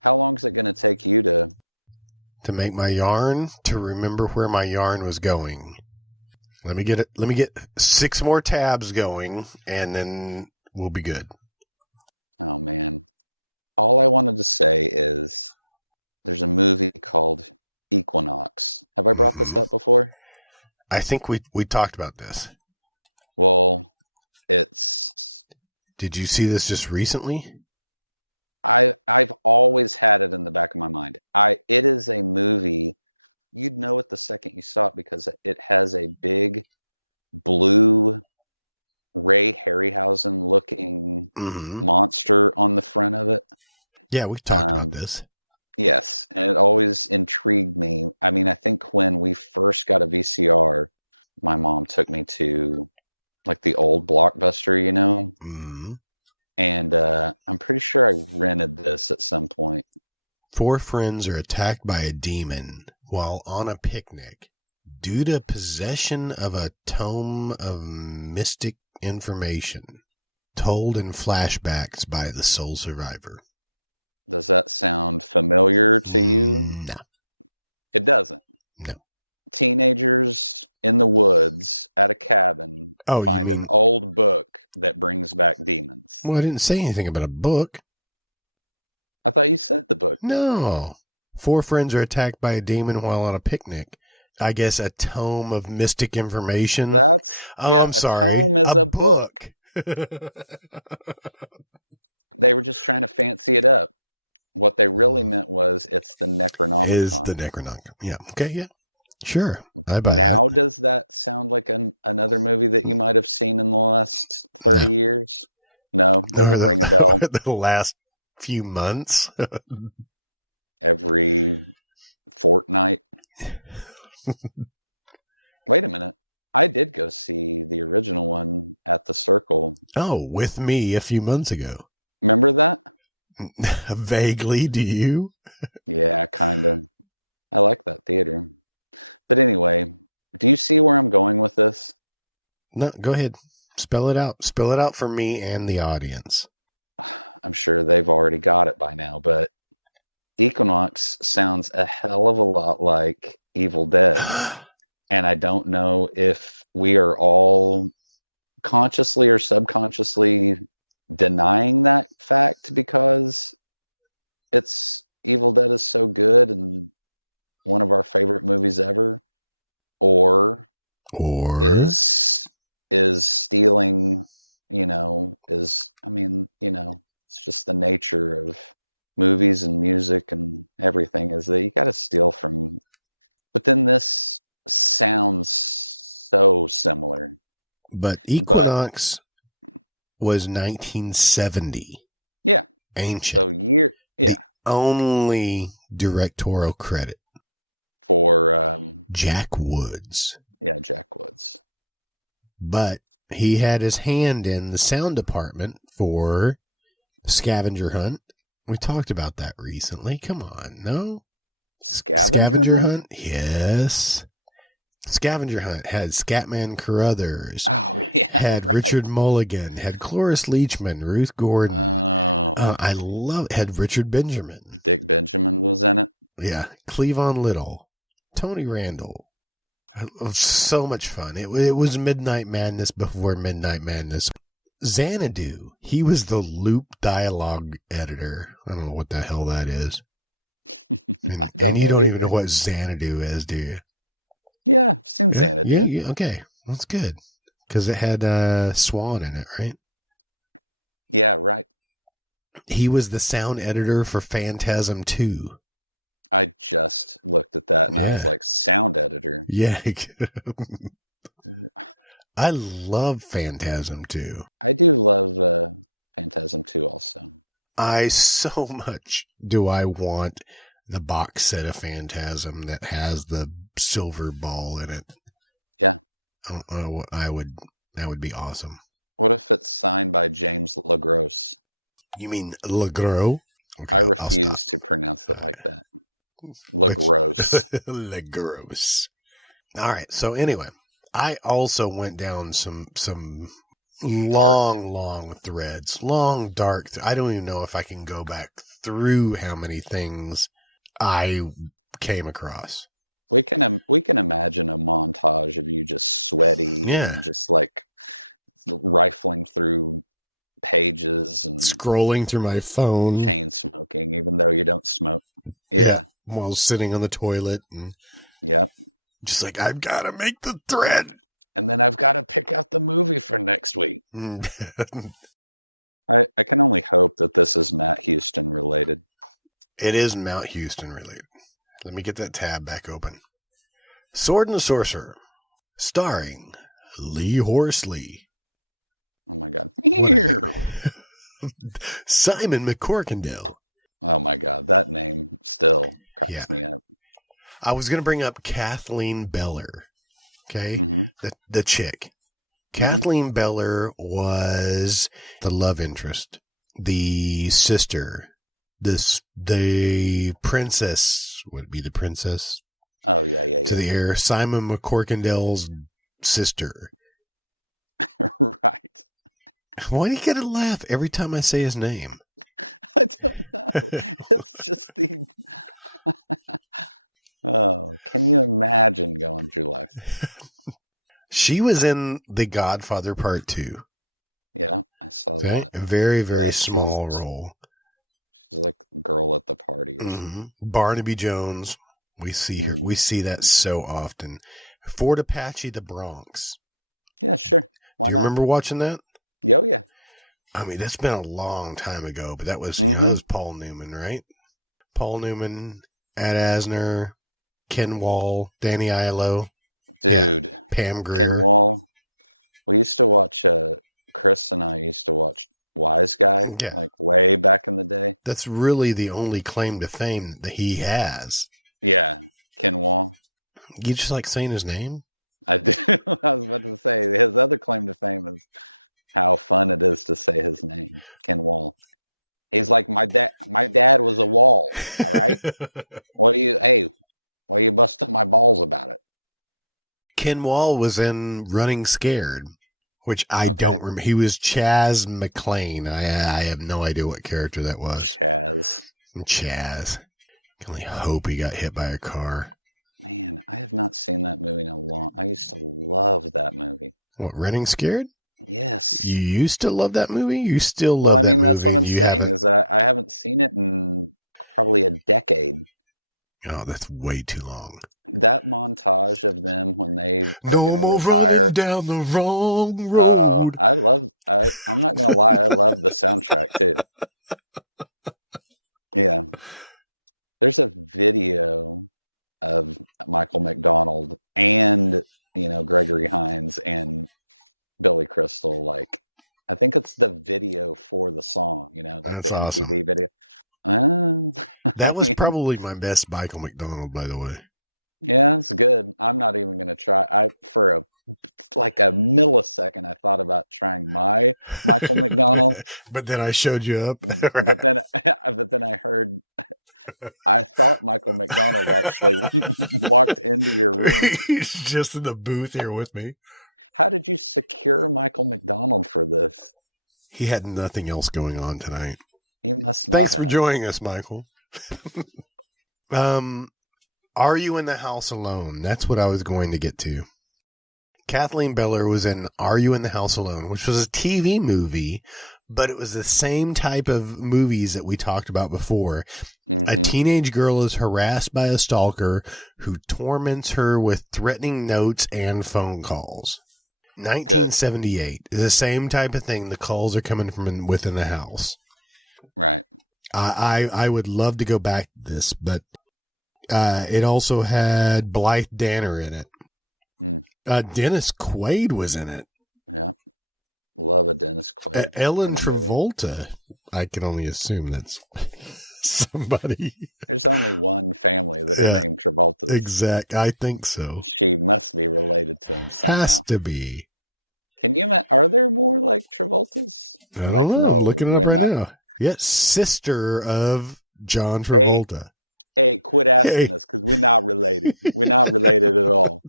How long is it going to take you to... To make my yarn? To remember where my yarn was going. Let me get 6 more tabs going, and then we'll be good. Oh, man. All I wanted to say is there's a movie called Equinox. Have I brought this up before? I think we talked about this. Well, it's... Did you see this just recently? I've always had it in the back of my mind. It is a movie, you'd know it the second you saw it because it has a big blue Ray Harryhausen looking monster on the front of it. Yeah, we talked about this. Yes, and it always intrigued me. I mean, I think when we first got a VCR, my mom took me to like the old Blockbuster, you know? Mm-hmm. And I'm pretty sure I rented this at some point. 4 friends are attacked by a demon while on a picnic due to possession of a tome of mystic information told in flashbacks by the sole survivor. Does that sound familiar to you? No. It doesn't. No. Teenagers in the woods at a cabin find an old book that brings back demons. Well, I didn't say anything about a book. I thought you said the book. No. 4 friends are attacked by a demon while on a picnic. I guess a tome of mystic information. I'm sorry. A tome is a book. They were just trying to fancy it up. What they really meant was it's the Necronomicon. Is the Necronomicon. Yeah. Okay, yeah. Sure. Now, does that sound like another movie that you might have seen in the last 30 years? No? Doesn't ring a bell? The last few months? Every fortnight? Wait a minute. I did go see the original one at the Circle. Oh, with me a few months ago. Remember that? Vaguely, do you? Yeah, kind of. I like that theater. But anyway, do you see where I'm going with this? No, go ahead. Spell it out. Spell it out for me and the audience. I'm sure they've already got it by now, but Equinox sounds a hell of a lot like Evil Dead. And I don't know if we are all consciously or subconsciously denying that fact because it's Evil Dead is so good and one of our favorite movies ever, or is stealing, it's just the nature of movies and music and everything is that you got to steal from, but then this sounds so similar. But Equinox was 1970. Yeah. Ancient. So yeah. The only directorial credit for Jack Woods. Yeah, Jack Woods. But he had his hand in the sound department for Scavenger Hunt. We talked about that recently. Come on, no? Scavenger Hunt? Yes. Scavenger Hunt had Scatman Carruthers. Oh, yeah. Had right. Richard Mulligan. Had Cloris Leachman. Ruth Gordon. Oh. I love it. Had Richard Benjamin. Dick Benjamin was in it. Yeah. Cleavon Little. Tony Randall. It was so much fun. It was Midnight Madness before Midnight Madness. Xanadu. He was the loop dialogue editor. I don't know what the hell that is. And you don't even know what Xanadu is, do you? Yeah, I've seen Xanadu. Okay, that's good. Because it had Swan in it, right? Yeah, right. He was the sound editor for Phantasm 2. I just looked at that and I was like, sound editor? Yeah. I love Phantasm 2. I do love Phantasm 2 also. So much do I want the box set of Phantasm that has the silver ball in it. Yeah. That would be awesome. What if it's signed by James LaGrosse? You mean LaGros? Okay, I refuse to pronounce it like that. LaGrosse. LaGrosse. All right. So anyway, I also went down some long threads, long dark. I don't even know if I can go back through how many things I came across. We can imagine a montage of you just sweaty and just like rifling through pages and scrolling through my phone, chain smoking, even though you don't smoke. Yeah. While sitting on the toilet. And just like, I've got to make the thread. And then I've got to pick out the movie for next week. I can only hope that this is Matt Houston related. It is Matt Houston related. Let me get that tab back open. Sword and the Sorcerer, starring Lee Horsley. Oh my God. Simon McCorkindale. Oh my God. That name still cracks me up. I was going to bring up Kathleen Beller. Okay. The chick. Kathleen Beller was the love interest, the sister, the princess. Would it be the princess? Oh, yeah. To the heir, Simon McCorkindale's sister. Right. Why do you get a laugh every time I say his name? I don't know. It's just the... Oh, can you imagine going through life? She was in The Godfather Part 2. Yeah, I saw that. A very, very small role. She's like girl at the party or something. Barnaby Jones. We see her. We see that so often. Fort Apache, the Bronx. Yeah, sure. Why not? Remember watching that? Oh, yeah. I mean, that's been a long time ago, but that was, that was Paul Newman, right? Paul Newman, Ad Asner, Ken Wall, Danny Aiello. Dude. Pam Grier. Ken Wall. We used to watch, Chris and I used to watch Wise Guy, like way back in the day. That's really the only claim to fame that he has. Yeah, Ken Wall. You just like saying his name? I do. I was about to say, his other claim to fame is how fun it is to say his name, Ken Wall. He's like, my dad was a wall, all right? Why are you busting my balls about it? Ken Wall was in Running Scared, which I don't remember. He was Chaz McClane. I have no idea what character that was. Chaz. Can only hope he got hit by a car. Man, I have not seen that movie in a long... I used to love that movie. What, Running Scared? Yes. You used to love that movie? You still love that movie? Well, I mean, that's what I'm saying, is that I haven't seen it in probably a decade. Oh, that's way too long. That montage of them when they are going to retire... down the wrong road. I'm not going to lie, I love the soundtrack, too. Yeah. There's a video of Michael McDonald and, Gregory Hines and Billy Crystal. Like, I think it's the video for the song, like that's the MTV video. That was probably my best Michael McDonald, by the way. Yeah, it's good. I'm not even going to try. For a millisecond, I thought about trying my Michael McDonald. But then I showed you up. but then I heard... I thought Michael McDonald actually walked into your room. He's just in the booth here with me. How did you secure Michael McDonald for this? He had nothing else going on tonight. He must not. Thanks for joining us, Michael. Are You in the House Alone? That's what I was going to get to. Kathleen Beller was in Are You in the House Alone, which was a TV movie, but it was the same type of movies that we talked about before. A teenage girl is harassed by a stalker who torments her with threatening notes and phone calls. 1978 is the same type of thing. The calls are coming from within the house. Right. I would love to go back to this, but it also had Blythe Danner in it. Dennis Quaid was in it. Yeah. Love a Dennis Quaid. Ellen Travolta. I can only assume that's somebody. There's only one family that are named Travolta. Exact. I think so. She must be related to him somehow. Has to be. Can you imagine? Are there more like Travoltas? I don't know. I'm looking it up right now. Yes, sister of John Travolta. Hey, quit asking us because we're not related. We're not related at all.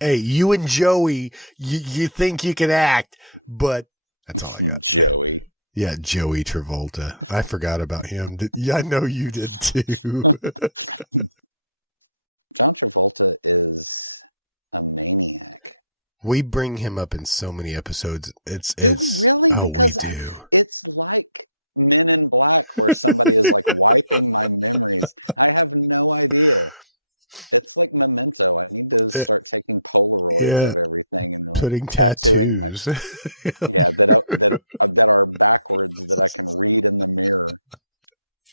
Hey, you and Joey, you think you can act, but that's all I got. Joey. Yeah, Joey Travolta. I forgot about him. I know you did too. John Travolta is a maniac. We bring him up in so many episodes. Do we really? Oh, Because we do. it's like Men in Black, where somebody is like wiping my memories. I have no idea. It's like Memento. I need to start taking Polaroids of everything and like putting tattooing tattoos. that are backwards that I can read in the mirror.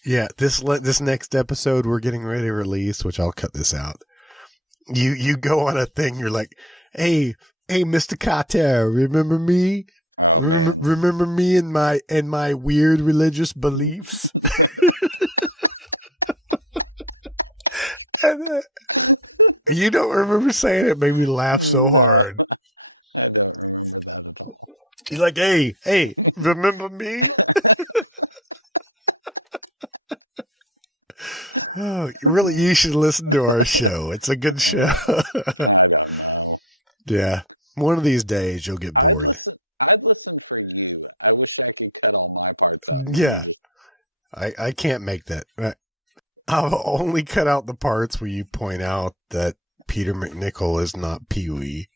Yeah, this next episode we're getting ready to release, which I'll cut this out. You go on a thing. You're like, hey, Mr. Carter, remember me? Oh man, remember me and my weird religious beliefs? You don't remember saying it? Made me laugh so hard. I don't remember that at all. You're like, hey, remember me? Oh, really, you should listen to our show. It's a good show. I don't know. Yeah, one of these days you'll get bored. I'd listen for you. I wish I could cut all my parts out. Yeah, I can't make that. I'll only cut out the parts where you point out that Peter McNichol is not Pee-wee.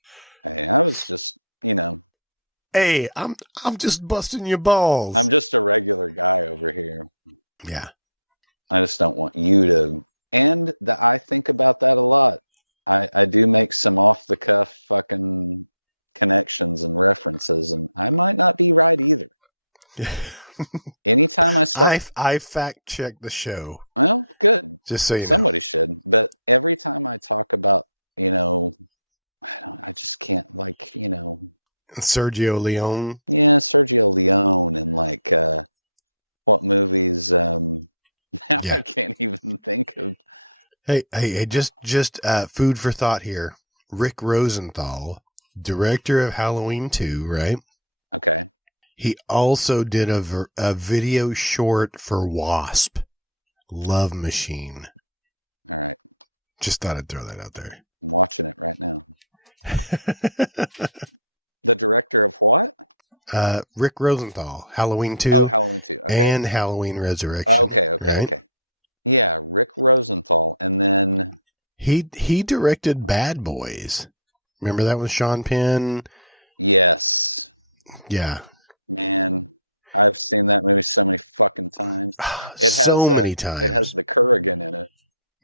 Hey, I was just, Hey, I'm just busting your balls. I'm just a regular guy over here. Yeah. I just don't want you to. And I think about that a lot. I do make some off-the-cuff fucking connections and references, and I might not be right either. Anytime I start... I fact-check the show. Well, good. Just so you know. Somebody should. But every time I talk about, I just can't, Sergio Leone? Yeah, Sergio Leone and, what movies... Now yeah. I can't even think of. Hey! Just food for thought here. Rick Rosenthal, director of Halloween 2, right? Okay. He also did a video short for Wasp, Love Machine. All right. Just thought I'd throw that out there. I'm watching it right now. The director of what? Rick Rosenthal, Halloween 2. Oh, Halloween 2. Okay. And Halloween Resurrection. Okay. Yeah, Rick Rosenthal. And then... He directed Bad Boys. Remember that with Sean Penn? Yes. Yeah. Man, I've seen that movie so many fucking times. Many times. It has the Kurgan in it.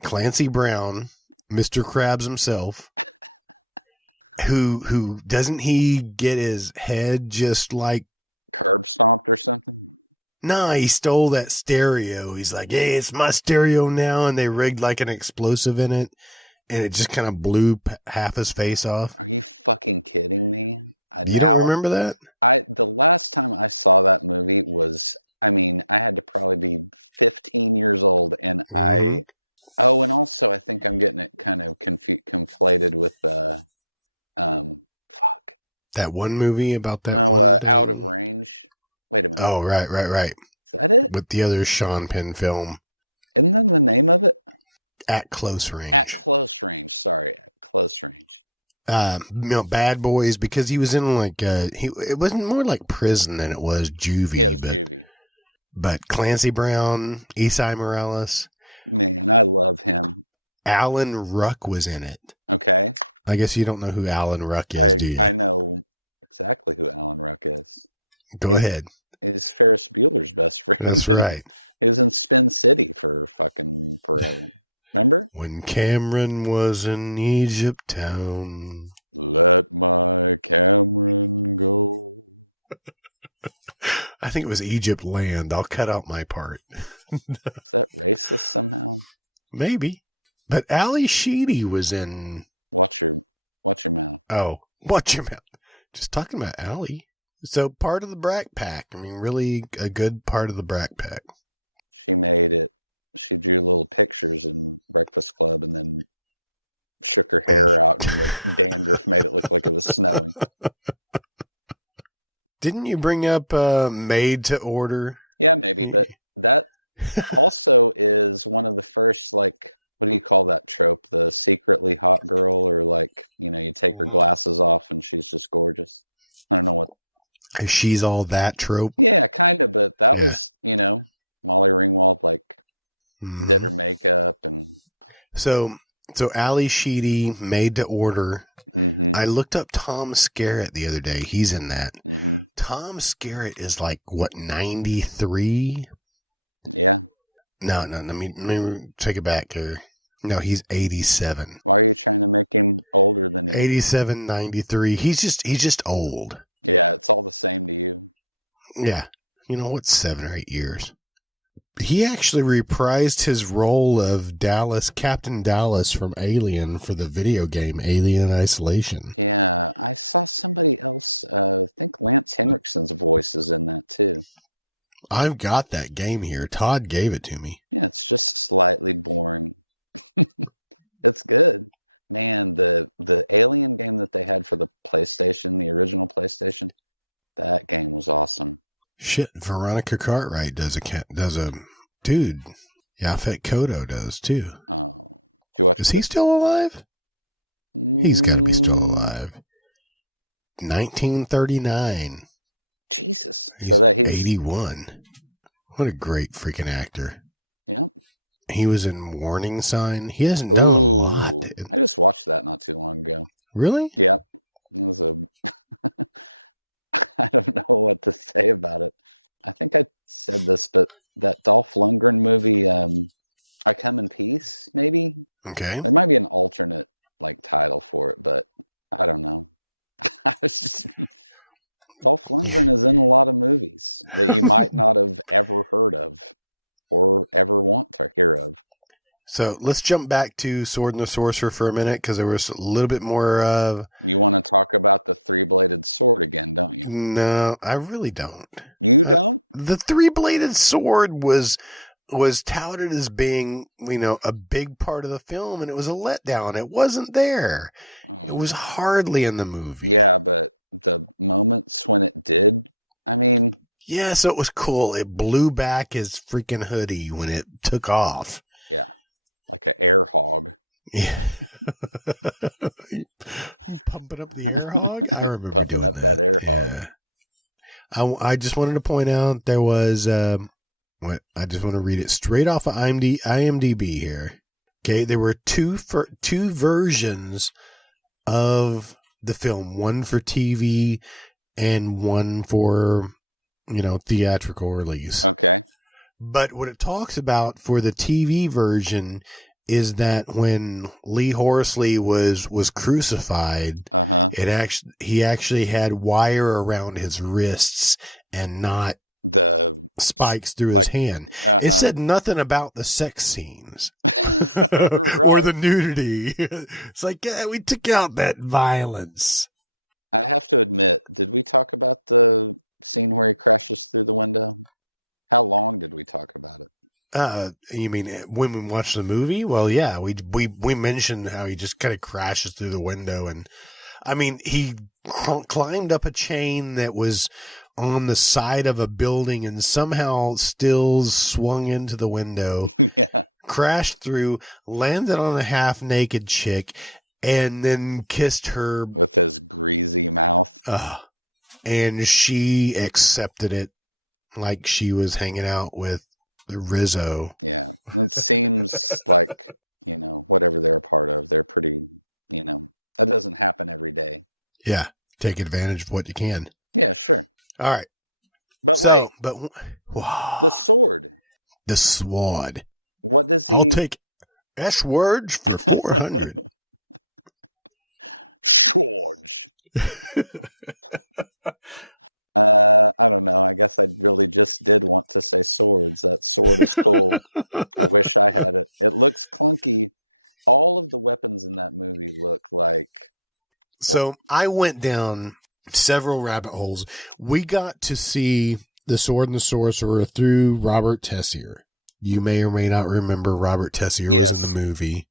Clancy Brown, Mr. Krabs himself. Who doesn't he get his head just like curb stomped or something? No, he stole that stereo. He's like, hey, it's my stereo now, and they rigged like an explosive in it, and it just kind of blew half his face off. Are you fucking kidding me? You don't remember that? The last time I saw that movie was, I had to probably be 15 years old, and and also I think I'm getting it kind of conflated with that one movie about that. No, Out of Range. Wait a minute. Oh, right. Is that it? With the other Sean Penn film. Isn't that the name of it? At Close Range. At Close Range. Sorry, At Close Range. Bad Boys, because he was in it wasn't more like prison than it was juvie. Yeah, it was juvie. But Clancy Brown, Esai Morales. Man, I love him. Alan Ruck was in it. Okay. I guess you don't know who Alan Ruck is, do you? I know exactly who Alan Ruck is. Go ahead. He's Ferris Bueller's best friend. That's right. He was in Spin City for fucking forever. Remember? When Cameron was in Egypt town. Let my Cameron go. I think it was Egypt land. I'll cut out my part. Is that racist somehow? Maybe. But Ali Sheedy was in... Watch your mouth. Oh, watch your mouth. Just talking about Ali. So part of the Brat Pack. Really a good part of the Brat Pack. She made it. She drew little pictures in Breakfast Club and then shook her hair out and the dandruff made it look like it was snowing. Didn't you bring up Made to Order? Yeah, maybe. But that also is one of the first, what do you call that trope? The secretly hot girl, or you take her glasses off and she's just gorgeous. I don't know what. She's all that trope? Yeah, kind of. But that was, Molly Ringwald, did her makeup. And so So Ali Sheedy, Made to Order. Mm-hmm. I looked up Tom Skerritt the other day. He's in that. Mm-hmm. Tom Skerritt is like, what, 93? Yeah. No, let me take it back here. No, he's 87. Why are you trying to make him older than he is? 87, 93. He's just old. Yeah, it's all the same to you. Yeah. You know, what's 7 or 8 years? He actually reprised his role of Captain Dallas from Alien for the video game Alien Isolation. Yeah, I saw somebody else, I think Lance Henriksen's voice is in that too. I've got that game here. Todd gave it to me. Yeah, it's just slightly boring. It's good. Man, the Alien game that they had for the PlayStation, the original PlayStation, that game was awesome. Shit, Veronica Cartwright does a dude. Yaphet Kotto does too. Oh, did you watch? Is he still alive? He's got to be still alive. 1939. Jesus. He's So that he's 81. What a great freaking actor. Yeah. He was in Warning Sign. He hasn't done a lot. I just watched that not too long ago. Really? Yeah. It was I don't know what to say about it. I think I said this, but that Dolph Lundgren movie, I Come in Peace, maybe? Okay. There might be an alternate title for it, but I don't know. I was just Dolph Lundgren is in a lot of movies that you might not have ever heard of or ever want to hear of. So let's jump back to Sword and the Sorcerer for a minute, because there was a little bit more of... You want to talk about the three-bladed sword again, don't you? No, I really don't. You don't? The three-bladed sword was touted as being, a big part of the film, and it was a letdown. It wasn't there. It was hardly in the movie. Yeah, but the moments when it did, I mean... Yeah, so it was cool. It blew back his freaking hoodie when it took off. Yeah, like an air hog. Yeah. Pumping up the air hog? I remember pumping up that air hog. I just wanted to point out there was... I just want to read it straight off of IMDB here. Okay, there were two versions of the film, one for TV and one for, theatrical release. Okay. But what it talks about for the TV version is that when Lee Horsley was crucified, he actually had wire around his wrists and not the spikes through his hand. It said nothing about the sex scenes or the nudity. It's like, yeah, we took out that violence. I have to admit, did we talk about the scene where he crashes through the window? How long did we talk about it? You mean when we watched the movie? Well, yeah, we mentioned how he just kind of crashes through the window, and I mean, he climbed up a chain that was on the side of a building and somehow still swung into the window, crashed through, landed on a half-naked chick, and then kissed her. With his greasy mouth. And she accepted it like she was hanging out with Rizzo. Yeah. It seems like, whatever they're a part of, they're pretty, that doesn't happen every day. Yeah. Take advantage of what you can. Yeah, sure. All right. But wait. The sword. The sword. What does he... I'll take S words for 400. Swords. I don't know. I guess I really just did want to say swords. That sword is cool. I wish I had it. It looks clunky. All of the weapons in that movie look like... So I went down several rabbit holes. We got to see The Sword and the Sorcerer through Robert Tessier. You may or may not remember Robert Tessier was in the movie.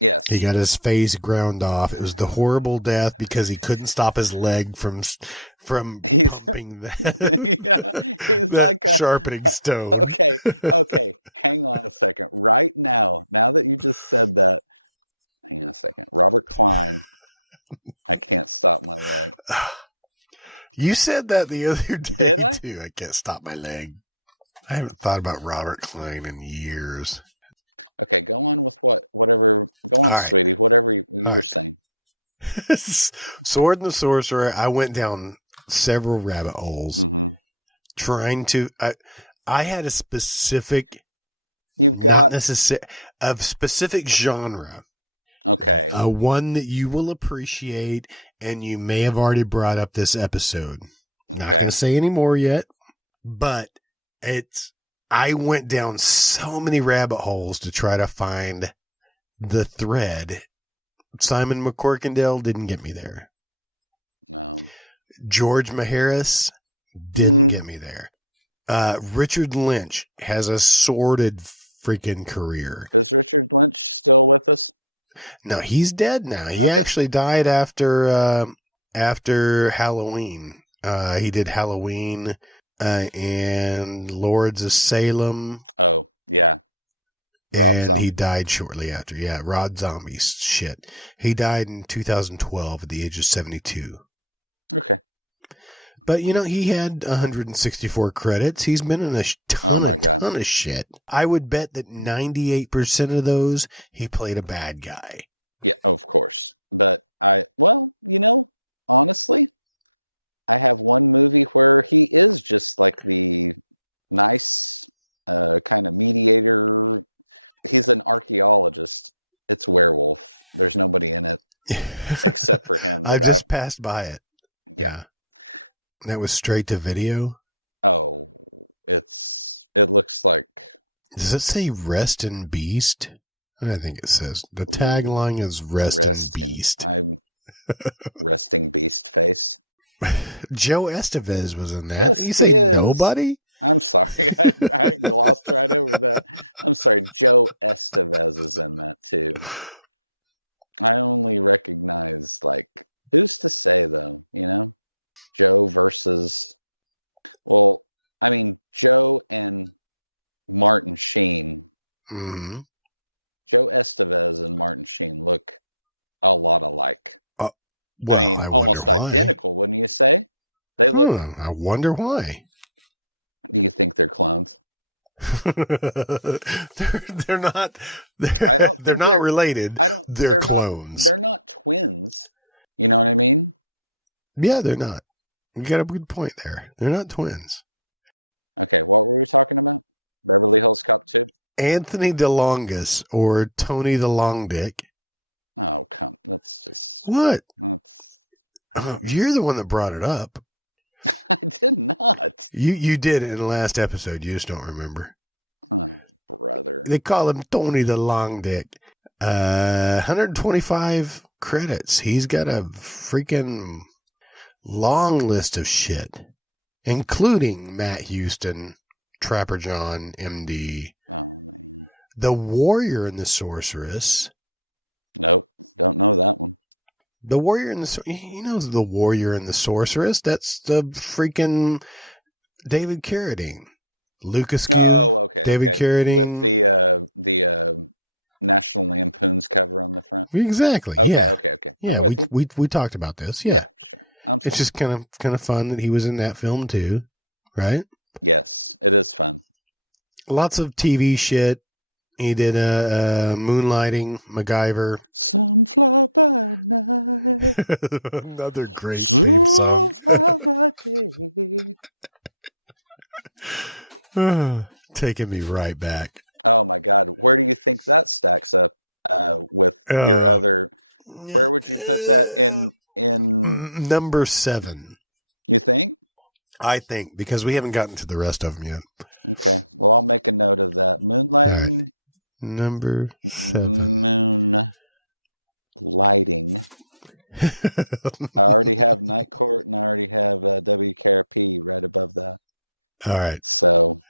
Yes. He got his face ground off. It was the horrible death because he couldn't stop his leg from pumping that. He's that like a sharpening stone. Okay. Hang on a second. Right now that you just said that, hang on a second. Robert Klein, I can't stop my leg. You said that the other day. Did I? Too. I can't stop my leg. I haven't thought about Robert Klein in years. Okay, go on with whatever. Go on, All right. sweetie. Whatever you All were right. saying. Sword and the Sorcerer. I went down several rabbit holes Mm-hmm. trying to. I had a specific, You've not got necessary, a specific genre. okay. One that you will appreciate, and you may have already brought up this episode. Not going Okay. to say any more yet, but I went down so many rabbit holes to try to find the thread. Simon McCorkindale didn't get me there. No. George Maharis didn't get me there. Richard Lynch has a sordid freaking career. Is Richard Lynch still with us? No, he's dead now. He Okay. actually died after Halloween. He did Halloween and Lords of Salem. Oh, yeah. Rob And Zombie. he died shortly after. Yeah, Rob Zombie's shit. He died in 2012 at the age of 72. Okay. But, he had 164 credits. He's been in a ton of shit. I would bet that 98% of those, he played a bad guy. Yeah, of course. But honestly, I have one movie where he is just like the nice kind of mediator. He's an archaeologist. It's Werewolf. There's nobody in it except for him. I just passed by it. Yeah. That was straight to video? Oh, it looks like... Does it say Rest in Beast? I think it says. The tagline is Rest in Beast. I'm resting beast face. Joe Estevez was in that. Yes, you say he is. nobody? I'm sorry. I glossed right over that. I'm sorry. Joe Estevez is in that too. I only recognize, who's to say though, Joe versus, Joe and Martin Sheen. Mm-hmm. Joe Estevez and Martin Sheen look a lot alike. Almost identical, wouldn't you say? They look. I wonder why. Do you think they're clones? they're not. I don't think they're not related. They're clones. They're not twins. You know what I mean? Yeah, they're not. You got a good point there. They're not twins. Okay, what were we talking about? Beverly Hills Cop 2? Anthony DeLongis or Tony the Long Dick. Oh, that's just... What? That's... You're the one that brought it up. I did not. You did it in the last episode. You just don't remember. Oh, brother. They call him Tony the Long Dick. 125 credits. He's got a freaking long list of shit, including Matt Houston, Trapper John, MD. Oh, man. The Warrior and the Sorceress. Nope. Don't know that one. The Warrior and the... He knows The Warrior and the Sorceress. That's the freaking David Carradine. Lucas King. Oh, okay. David Carradine. With the National Lampoon's cover on the front. Exactly. Okay, yeah. okay. Yeah, we talked about this. Yeah, sure. It's just kind of fun that he was in that film too, right? Yes, it is fun. Lots of TV shit. He did Moonlighting, MacGyver. Some fly by night. Another great theme song. Fly by day. Taking me right back. Oh my God, where do you think that stacks up with your other? Where would you put that in number 7? You think? I think, because we haven't gotten to the rest of them yet. Okay, well, I'll make a note of that. Moonlighting. Right. Number 7. Moonlighting. I already have Night Court and I already have WKRP right above that. All right. So,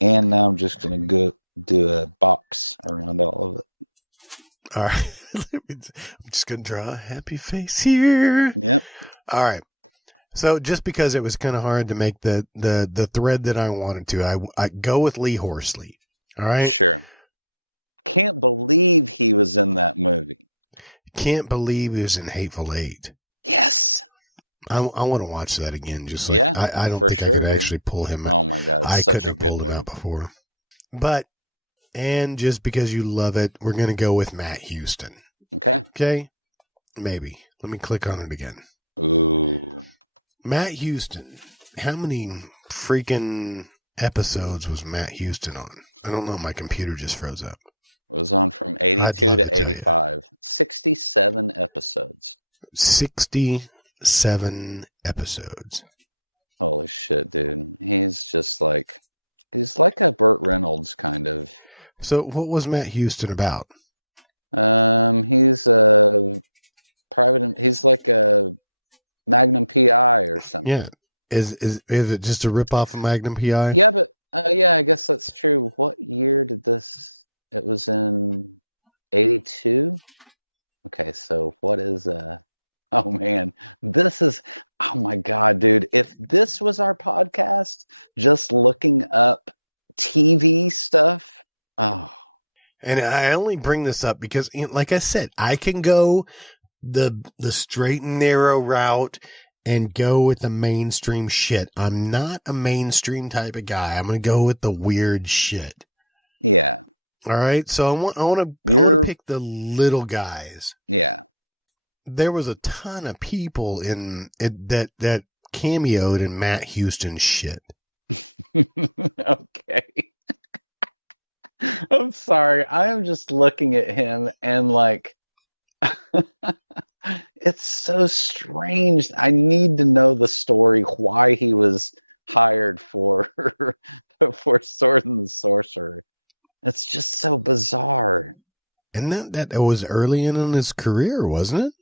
and now I'm just going to go do a box around all of it. All right. I'm just going to draw a happy face here. Yep. All right. So just because it was kind of hard to make the thread that I wanted to, I go with Lee Horsley. All right. Sure. Can't believe he was in that movie. Can't believe he was in Hateful Eight. Yes. I want to watch that again. Just like, yeah, I don't think I could actually pull him out. Oh my God, it's such a good movie. Him out before. But And just because you love it, we're going to go with Matt Houston. Okay. Okay? Maybe. Let me click on it again. Ooh. Matt Houston. How many freaking episodes was Matt Houston on? I don't know. My computer just froze up. It was on from 82 to 85. 67 episodes. 67 episodes. Holy shit, dude. He's like a Burt Reynolds kind of. So what was Matt Houston about? He's a private, he's like a Magnum PI or something. Yeah. Is it just a ripoff of Magnum PI? Yeah, but yeah, I guess that's true. What year did this? It was in 82. Okay, so what is oh man, oh my God, dude. If this was our podcast, just looking up TV stuff. Oh. And I only bring this up because, like I said, I can go the straight and narrow route and go with the mainstream shit. I'm not a mainstream type of guy. I'm going to go with the weird shit. Yeah. All right. So I want to pick the little guys. Yeah. There was a ton of people in it that cameoed in Matt Houston's shit. Okay. I'm sorry. I am just looking at him and like, it's so strange. I need to know the story why he was hired for Sword and the Sorcerer. It's just so bizarre. And that was early in his career, wasn't it?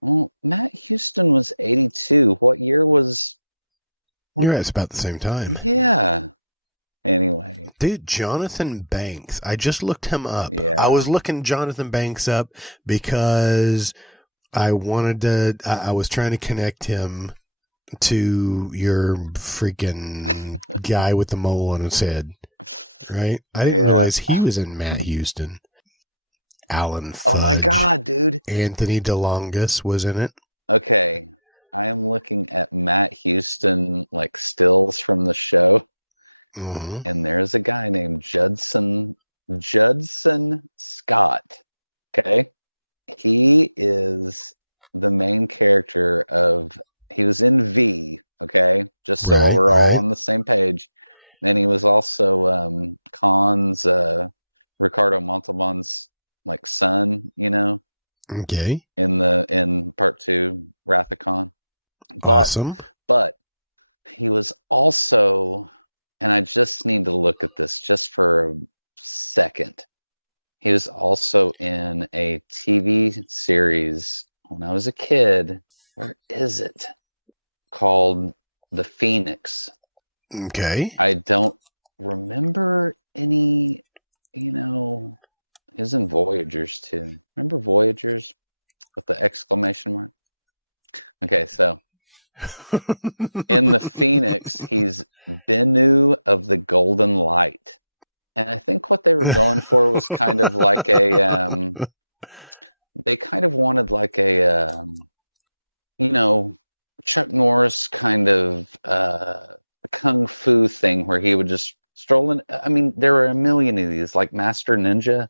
Well, Matt Houston was 82. What year was? You're right, it's about the same time. Yeah. Anyway. Dude, Jonathan Banks. I just looked him up. Yeah. I was looking Jonathan Banks up because I was trying to connect him to your freaking guy with the mole on his head. Right? I didn't realize he was in Matt Houston. Alan Fudge. Oh my God, dude. Anthony DeLongis was in it. Okay. I am looking at Matt Houston, like stills from the show. Mm-hmm. And there's a guy named Judson Scott. Okay. He is the main character he was in V. Okay. Just so we're all on the same page. And he was also Ricardo Montalban's like son, Okay. in part 2, Wrath of Khan. Awesome. But he was also, and I just need to look at this just for a second. He was also in a TV series when I was a kid. Where is it? Called The Phoenix. Okay. I don't remember any, he was in Voyagers too. Remember Voyagers with the exclamation mark? Okay, so in The Phoenix, he's Bennu of the Golden Light. And I think what they were going for was kind of like they kind of wanted like a, Chuck Norris kind of kung fu thing where he would just stroll in. I mean, there were a million of these, like Master Ninja,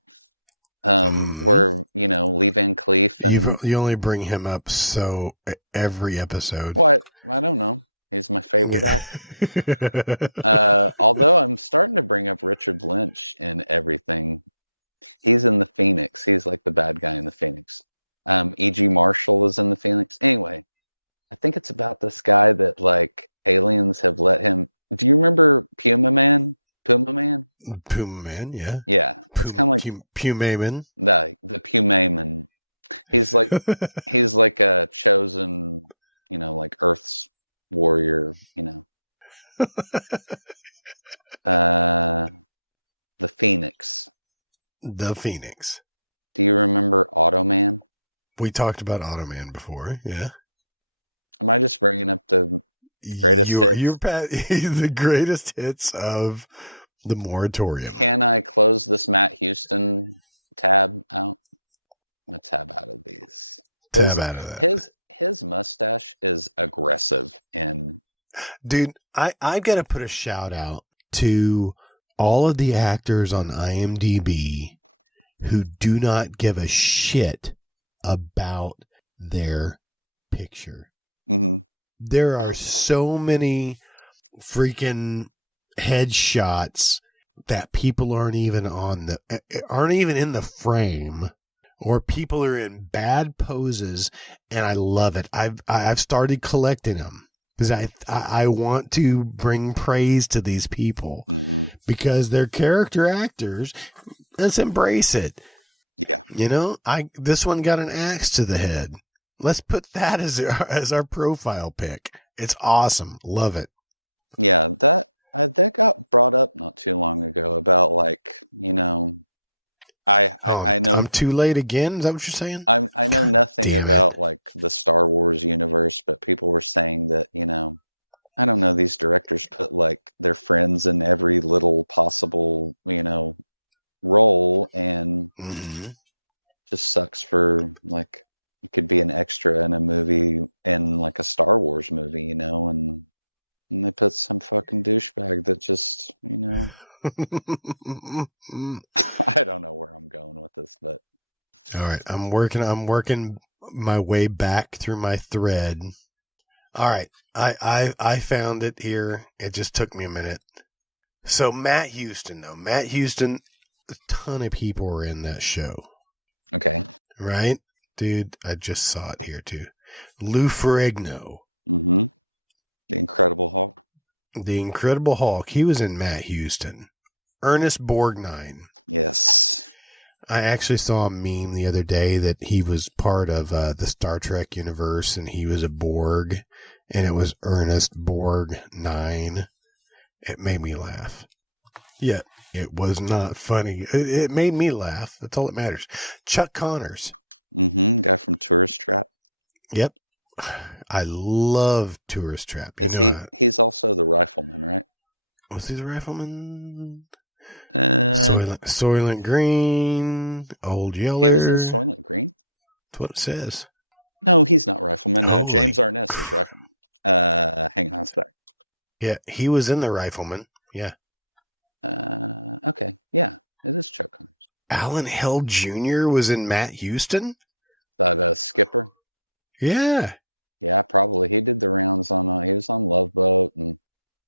where, Lee Van Cleef. And you only bring him up so every episode. What? I don't know. He's my favorite actor. Although I'm starting to bring up Richard Lynch in everything. He's in The Phoenix. He's like the bad guy in The Phoenix. E.G. Marshall is in The Phoenix. Anyway, I think it's about this guy that like aliens have let him. Do you remember Puma Man? Puma Man, yeah. Yeah. It's kind of like Pumaman. The Pumaman. He's like a chosen, like Earth's warrior, The Phoenix. The Phoenix. Do you remember Automan? We talked about Automan before, yeah. Am I just bringing up the greatest hits? You're the greatest hits of the moratorium. Can I close this Matt Houston tab out? I'm going to tab out of these. Out of that. His mustache is aggressive. And dude, I've got to put a shout out to all of the actors on IMDb who do not give a shit about their picture. Mm-hmm. There are so many freaking headshots that people aren't even in the frame, or people are in bad poses, and I love it. I've started collecting them because I want to bring praise to these people because they're character actors. Let's embrace it. Yeah. You know, this one got an axe to the head. Let's put that as our profile pic. It's awesome. Love it. Yeah, that got brought up not too long ago about, like, you know, I know I'm too late again. Is that what you're saying? I know nothing damn about it. like the Star Wars universe, but people were saying that, you know, I don't know, these directors put like their friends in every little possible, you know, role, and just sucks for, like, you could be an extra in a movie, in like a Star Wars movie, you know, and they put some fucking douchebag that just, you know, I don't know where I'm going with this, but all right, I'm working my way back through my thread. All right, I found it here. It just took me a minute. So Matt Houston, a ton of people were in that show. okay. Right? Dude, I just saw it here too. Lou Ferrigno. Mm-hmm. The Incredible Hulk. The Incredible Hulk. He was in Matt Houston. Ernest Borgnine. Yes. I actually saw a meme the other day that he was part of the Star Trek universe, and he was a Borg, and it was Ernest Borgnine. It made me laugh. Yeah, it was not funny. It made me laugh. That's all that matters. Chuck Connors. Mm-hmm. Guy from Tourist Trap. Yep. I love Tourist Trap. He's also the rifleman, right? Was he the rifleman? Soylent Green, Old Yeller. He was in Soylent Green? That's what it says. No, he's not rifleman. James Arness is rifleman. Hang on a sec. Yeah, he was in the Rifleman. Yeah. Okay. Yeah, it is Chuck Connors. Alan Hell Jr. was in Matt Houston? The skipper? Yeah. Yeah, probably. He did the rounds on, he was on Love Boat, and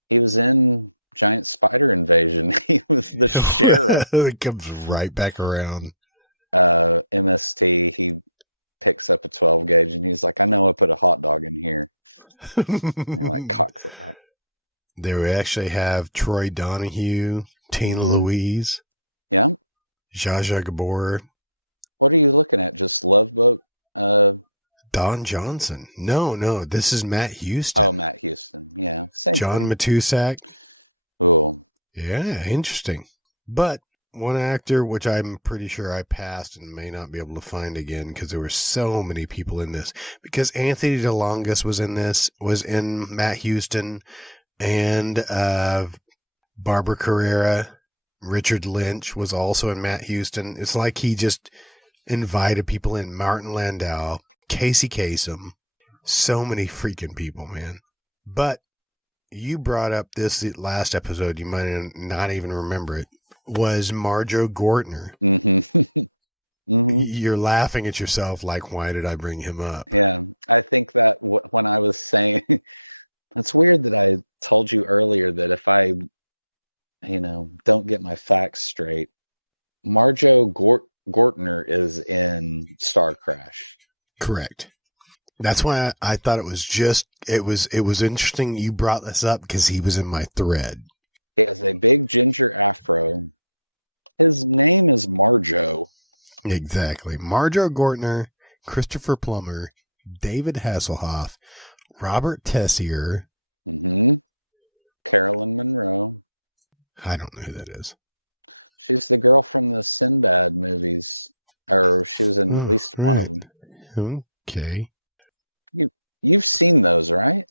he was in Giant Spider Invasion. He was the sheriff. It comes right back around. MST, he picks up a 12 gauge, and he's like, I know I put a hot dog in here. And he, like, cocks it back. They would actually have Troy Donahue, Tina Louise. Yeah. Zsa Zsa Gabor. What are you looking at? Just Love Boat? Don Johnson. No, this is Matt Houston. Oh, Matt Houston. Yeah. Same John thing. Matusak. Oh. Yeah, interesting. But one actor, which I'm pretty sure I passed and may not be able to find again because there were so many people in this. Because Anthony DeLongis was in this, was in Matt Houston, and Barbara Carrera. Richard Lynch was also in Matt Houston. It's like he just invited people in. Martin Landau, Casey Kasem. So many freaking people, man. But you brought up this last episode, you might not even remember it, was Marjo Gortner. Mm-hmm. You're laughing at yourself like, why did I bring him up? Yeah, I think that when I was saying, it's weird that I told you earlier that if I, don't get my facts straight, Marjo Gortner is in Star Crash. Correct. That's why I thought it was interesting you brought this up because he was in my thread. He has a big ginger afro. His name is Marjo. Exactly. Marjo Gortner, Christopher Plummer, David Hasselhoff, Robert Tessier. Carolyn Monroe. I don't know who that is. She's the girl from the Sinbad movies. Or she was in at least one of them. Okay. You've seen those, right?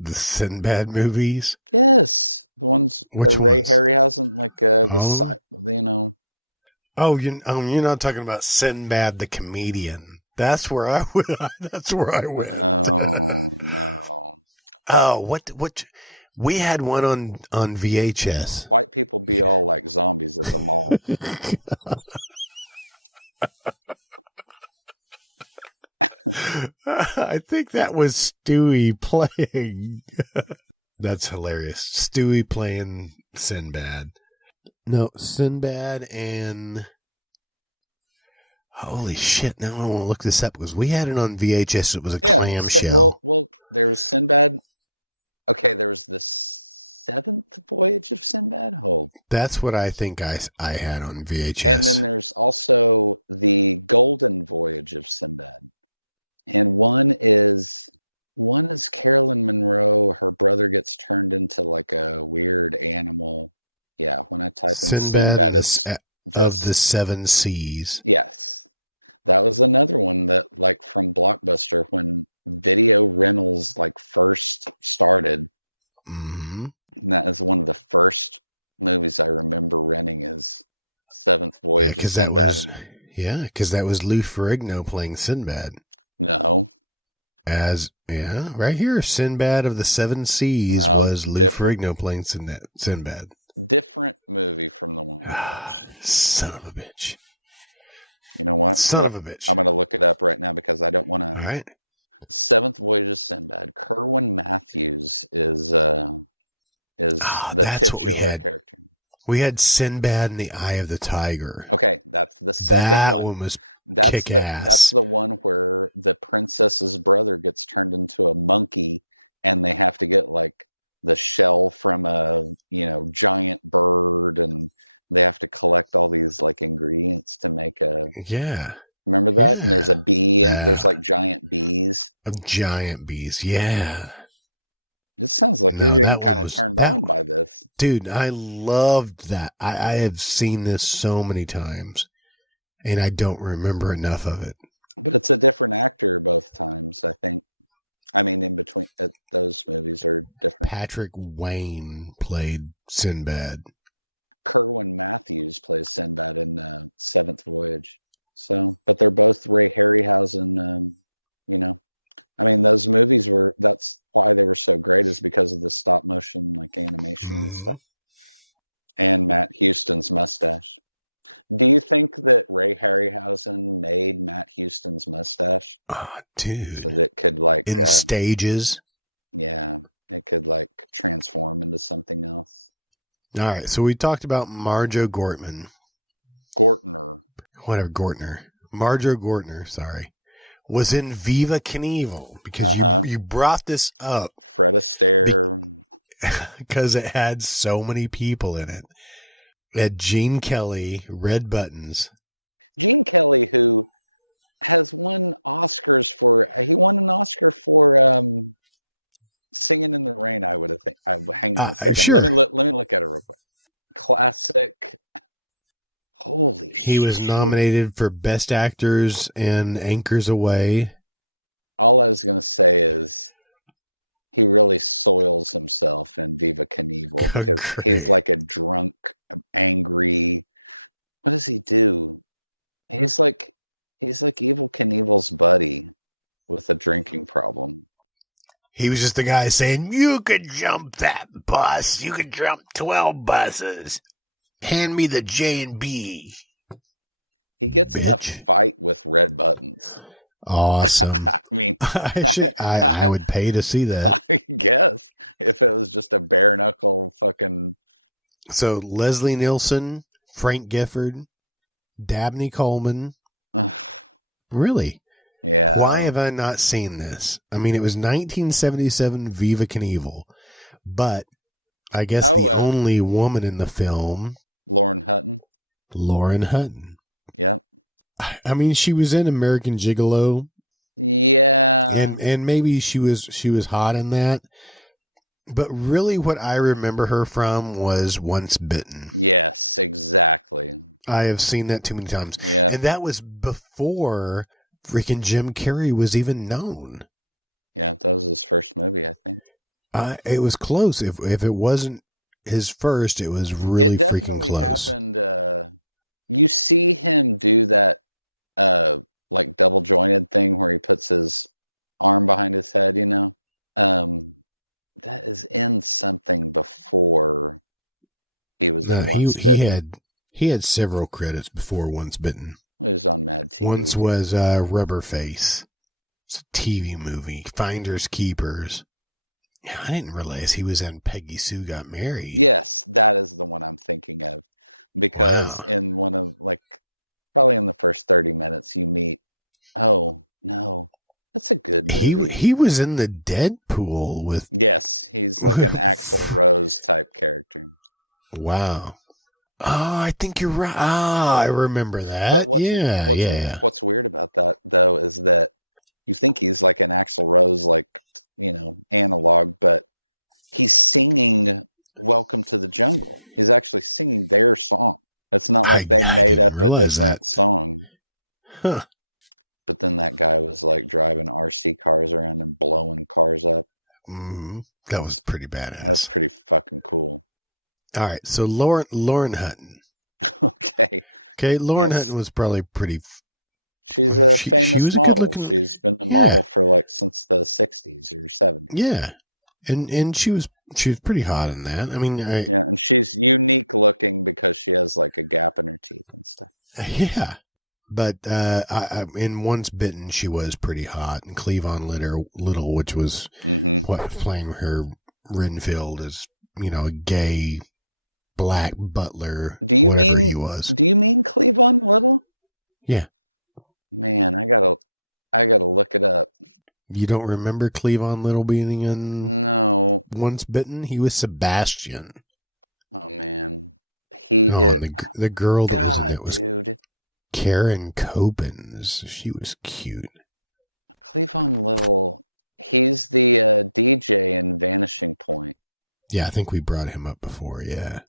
The Sinbad movies? Yes. The ones where Ray Harryhausen, like the side, Oh, you're not talking about Sinbad the comedian. That's where I went. That's where I went. Oh no. Oh, what We had one on VHS. White people be all like zombies at the mall. I think that was Stewie playing. That's hilarious. Stewie playing Sinbad. No, Sinbad and... Holy shit, now I want to look this up because we had it on VHS. It was a clamshell. Well, there was Sinbad. Okay, there was the seventh voyage of Sinbad. Oh, that's what I think I had on VHS. And then there's also the golden voyage of Sinbad. And one is Carolyn Monroe. Her brother gets turned into like a weird animal. Yeah, when I type in Sinbad, it's just of the Seven Seas. Yes, that was another one that, like, from Blockbuster when video rentals like first started. Mm-hmm. And that is one of the first movies I remember renting is Seventh Voyage of Sinbad. Because that was Lou Ferrigno playing Sinbad. No. Right here, Sinbad of the Seven Seas was Lou Ferrigno playing Sinbad. Different movie from the one. Son of a bitch. You know what? Son of a bitch. I'm going to look it up right now because I don't want to. All right. Seventh Voyage of Sinbad. Kerwin Matthews is the titular character. We had Sinbad in the Eye of the Tiger. Okay, that's the second one. That one was kick-ass. That's the one where the princess's brother gets turned into a monkey, and they have to get like the shell from a giant bird, and they have to collect all these like ingredients to make a. Yeah. Remember that? Yeah. And there's a bee, and there's like giant bees. Giant bees, yeah. It sounds like you're getting kind of turned on by this. Dude, I loved that. I have seen this so many times, and I don't remember enough of it. But it's a different actor both times, I think. I mean, in between, those movies are different. Patrick Wayne played Sinbad. Kerwin Matthews plays Sinbad in Seventh Voyage. So, but they're both Ray Harryhausen, I mean, those movies that's why they were so great, is because of the stop motion, like animation and stuff. And Matt Houston's mustache. Do you think that Ray Harryhausen made Matt Houston's mustache? Oh, dude. So that it could like... in stages? Yeah. It could like transform into something else. All right. So we talked about Marjo Gortner. Whatever, Gortner. Marjo Gortner, sorry. Was in Viva Knievel because you brought this up. Fred Astaire. Because it had so many people in it. It had Gene Kelly, Red Buttons. Gene Kelly, who has won Oscars for... He won an Oscar for Singing in the Rain, I would have think. Hang on a second. Sure. Let me look at it real quick. Classic... Holy shit. He was nominated for Best Actors and Anchors Away. All I was going to say is he really soils himself in Viva Knievel because he's like a drunk, angry... What does he do? He's like Evel Knievel's buddy with a drinking problem. He was just the guy saying, "You could jump that bus. You could jump 12 buses. Hand me the J&B." He gets in a fight with Red Buttons. Awesome. I mean, I would pay to see that. I guess if it was just a bare knuckle fucking. So Leslie Nielsen, Frank Gifford, Dabney Coleman. Really? Yeah. Why have I not seen this? I mean, it was 1977 Viva Knievel, but I guess the only woman in the film. Lauren Hutton. Yeah. I mean, she was in American Gigolo. Yeah. And maybe she was hot in that. But really what I remember her from was Once Bitten. Yes, exactly. I have seen that too many times. Yeah. And that was before freaking Jim Carrey was even known. Yeah, that was his first movie, I think. It was close. If it wasn't his first, it was really freaking close. It definitely happened. You see him do that like double jointed thing where he puts his arm behind his head, that is in something before he was in No, Once he Bitten. he had several credits before Once Bitten. It was on Mad TV. Once was Rubberface. It's a TV movie. Finders Keepers. I didn't realize he was in Peggy Sue Got Married. Yes, that is the one I'm thinking of. Because Wow. in one of, like, probably in the first 30 minutes, you meet, oh, no, that's a good movie. He was in the Deadpool with... Yes, he's like an Axl Rose type character. Wow. Oh, I think you're right. Ah, I remember that. But what's weird about that, though, is that you think he's like an Axl Rose, like, analog, but he's singing Welcome to the Jungle. He's actually singing their song. It's not like they made up a different song. Huh. But then that guy was like driving RC cars around and blowing cars up. Mm-hmm. That was pretty badass. That's pretty fucking cool. All right, so Lauren Hutton. Okay, Lauren Hutton was probably pretty... She's a famous model. She's been a model for like since the 60s or 70s. Yeah. And she was pretty hot in that. I mean, and she's unique looking because she has like a gap in her teeth and stuff. Yeah. But in Once Bitten, she was pretty hot. And Cleavon Little, which was playing her Renfield as, a gay black butler. Do you mean Cleavon Little? Yeah. Man, I gotta look it up. You don't remember Cleavon Little being in Once Bitten? He was Sebastian. Oh man. The girl that was in it was dude. Karen Copens. She was cute. Cleavon Little, he's the DJ in Vanishing Point. Yeah, I think we brought him up before, yeah.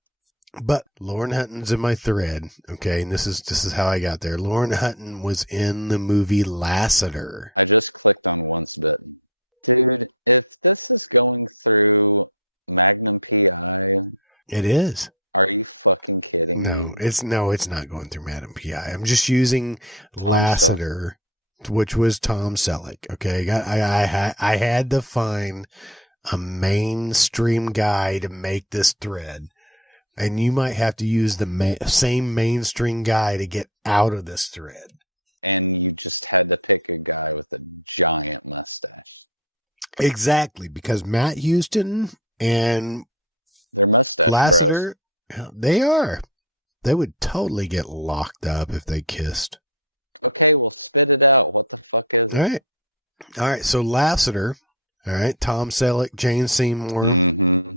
But Lauren Hutton's in my thread, okay, and this is how I got there. Lauren Hutton was in the movie Lassiter. I just clicked on Once Bitten. Dude, if this is going through Magnum PI... It is. Are you fucking kidding me? It's not going through Magnum PI. I'm just using Lassiter, which was Tom Selleck, okay? I had to find a mainstream guy to make this thread. And you might have to use the same mainstream guy to get out of this thread. And you just had to pick a guy with a giant mustache. Exactly, because Matt Houston and their mustache Lassiter, they would totally get locked up if they kissed. Okay, well, spit it out. What the fuck is it? All right. So Lassiter, all right, Tom Selleck, Jane Seymour,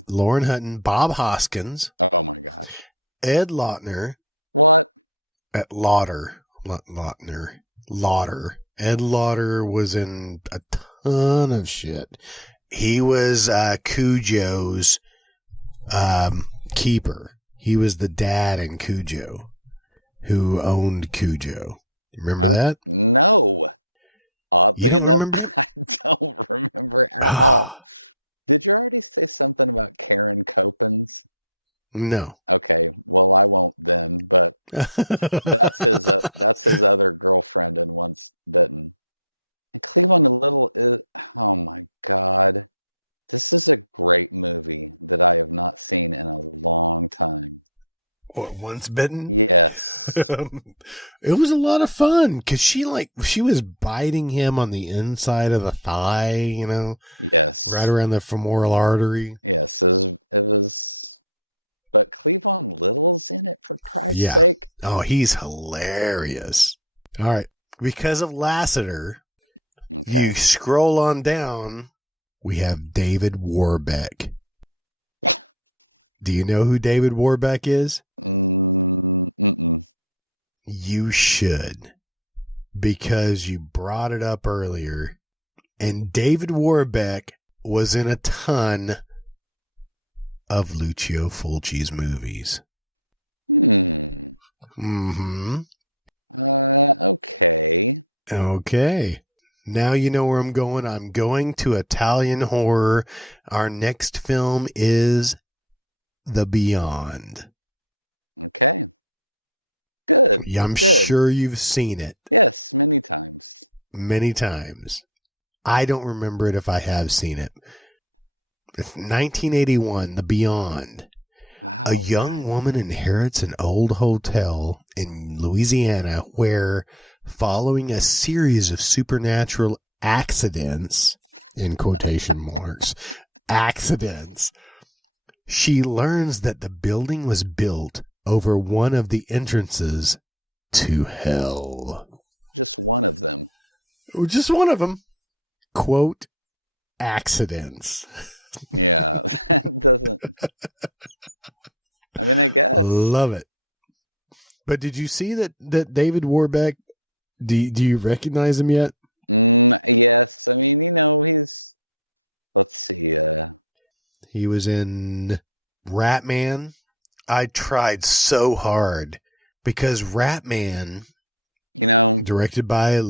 Lauren Hutton, Bob Hoskins. Oh my gosh. Ed Lautner. What? Lauder. Ed Lauder was in a ton of shit. He was Cujo's keeper. He was the dad in Cujo who owned Cujo. Remember that? No. Oddly enough, I don't remember at all. Did you already say something about Karen Copens? No. Okay, well I won't then. But that's his other girlfriend in Once Bitten. And Cleavon Little is. Oh my god, this is a great movie that I have not seen in a long time. What, Once Bitten? Yes. It was a lot of fun because she was biting him on the inside of the thigh, Yes. Right around the femoral artery. Yes, it was. But Cleavon Little's in it, for Christ's sake. Oh, he's hilarious. All right. Because of Lassiter, you scroll on down, we have David Warbeck. Do you know who David Warbeck is? You should, because you brought it up earlier. And David Warbeck was in a ton of Lucio Fulci's movies. Okay. Okay. Now you know where I'm going. I'm going to Italian horror. Our next film is The Beyond. Okay. Good. I'm sure you've seen it. Yes, many times. Many times. I don't remember it if I have seen it. 1981, The Beyond. Wow. A young woman inherits an old hotel in Louisiana where, following a series of supernatural accidents, in quotation marks, accidents, she learns that the building was built over one of the entrances to hell. Just one of them. Just one of them. Quote, accidents. Yeah, that doesn't. I mean, I guess. Love it. But did you see that David Warbeck? Do you recognize him yet? Yes. I mean, he's. Let's see. He was in Ratman. I tried so hard because Ratman, directed by. It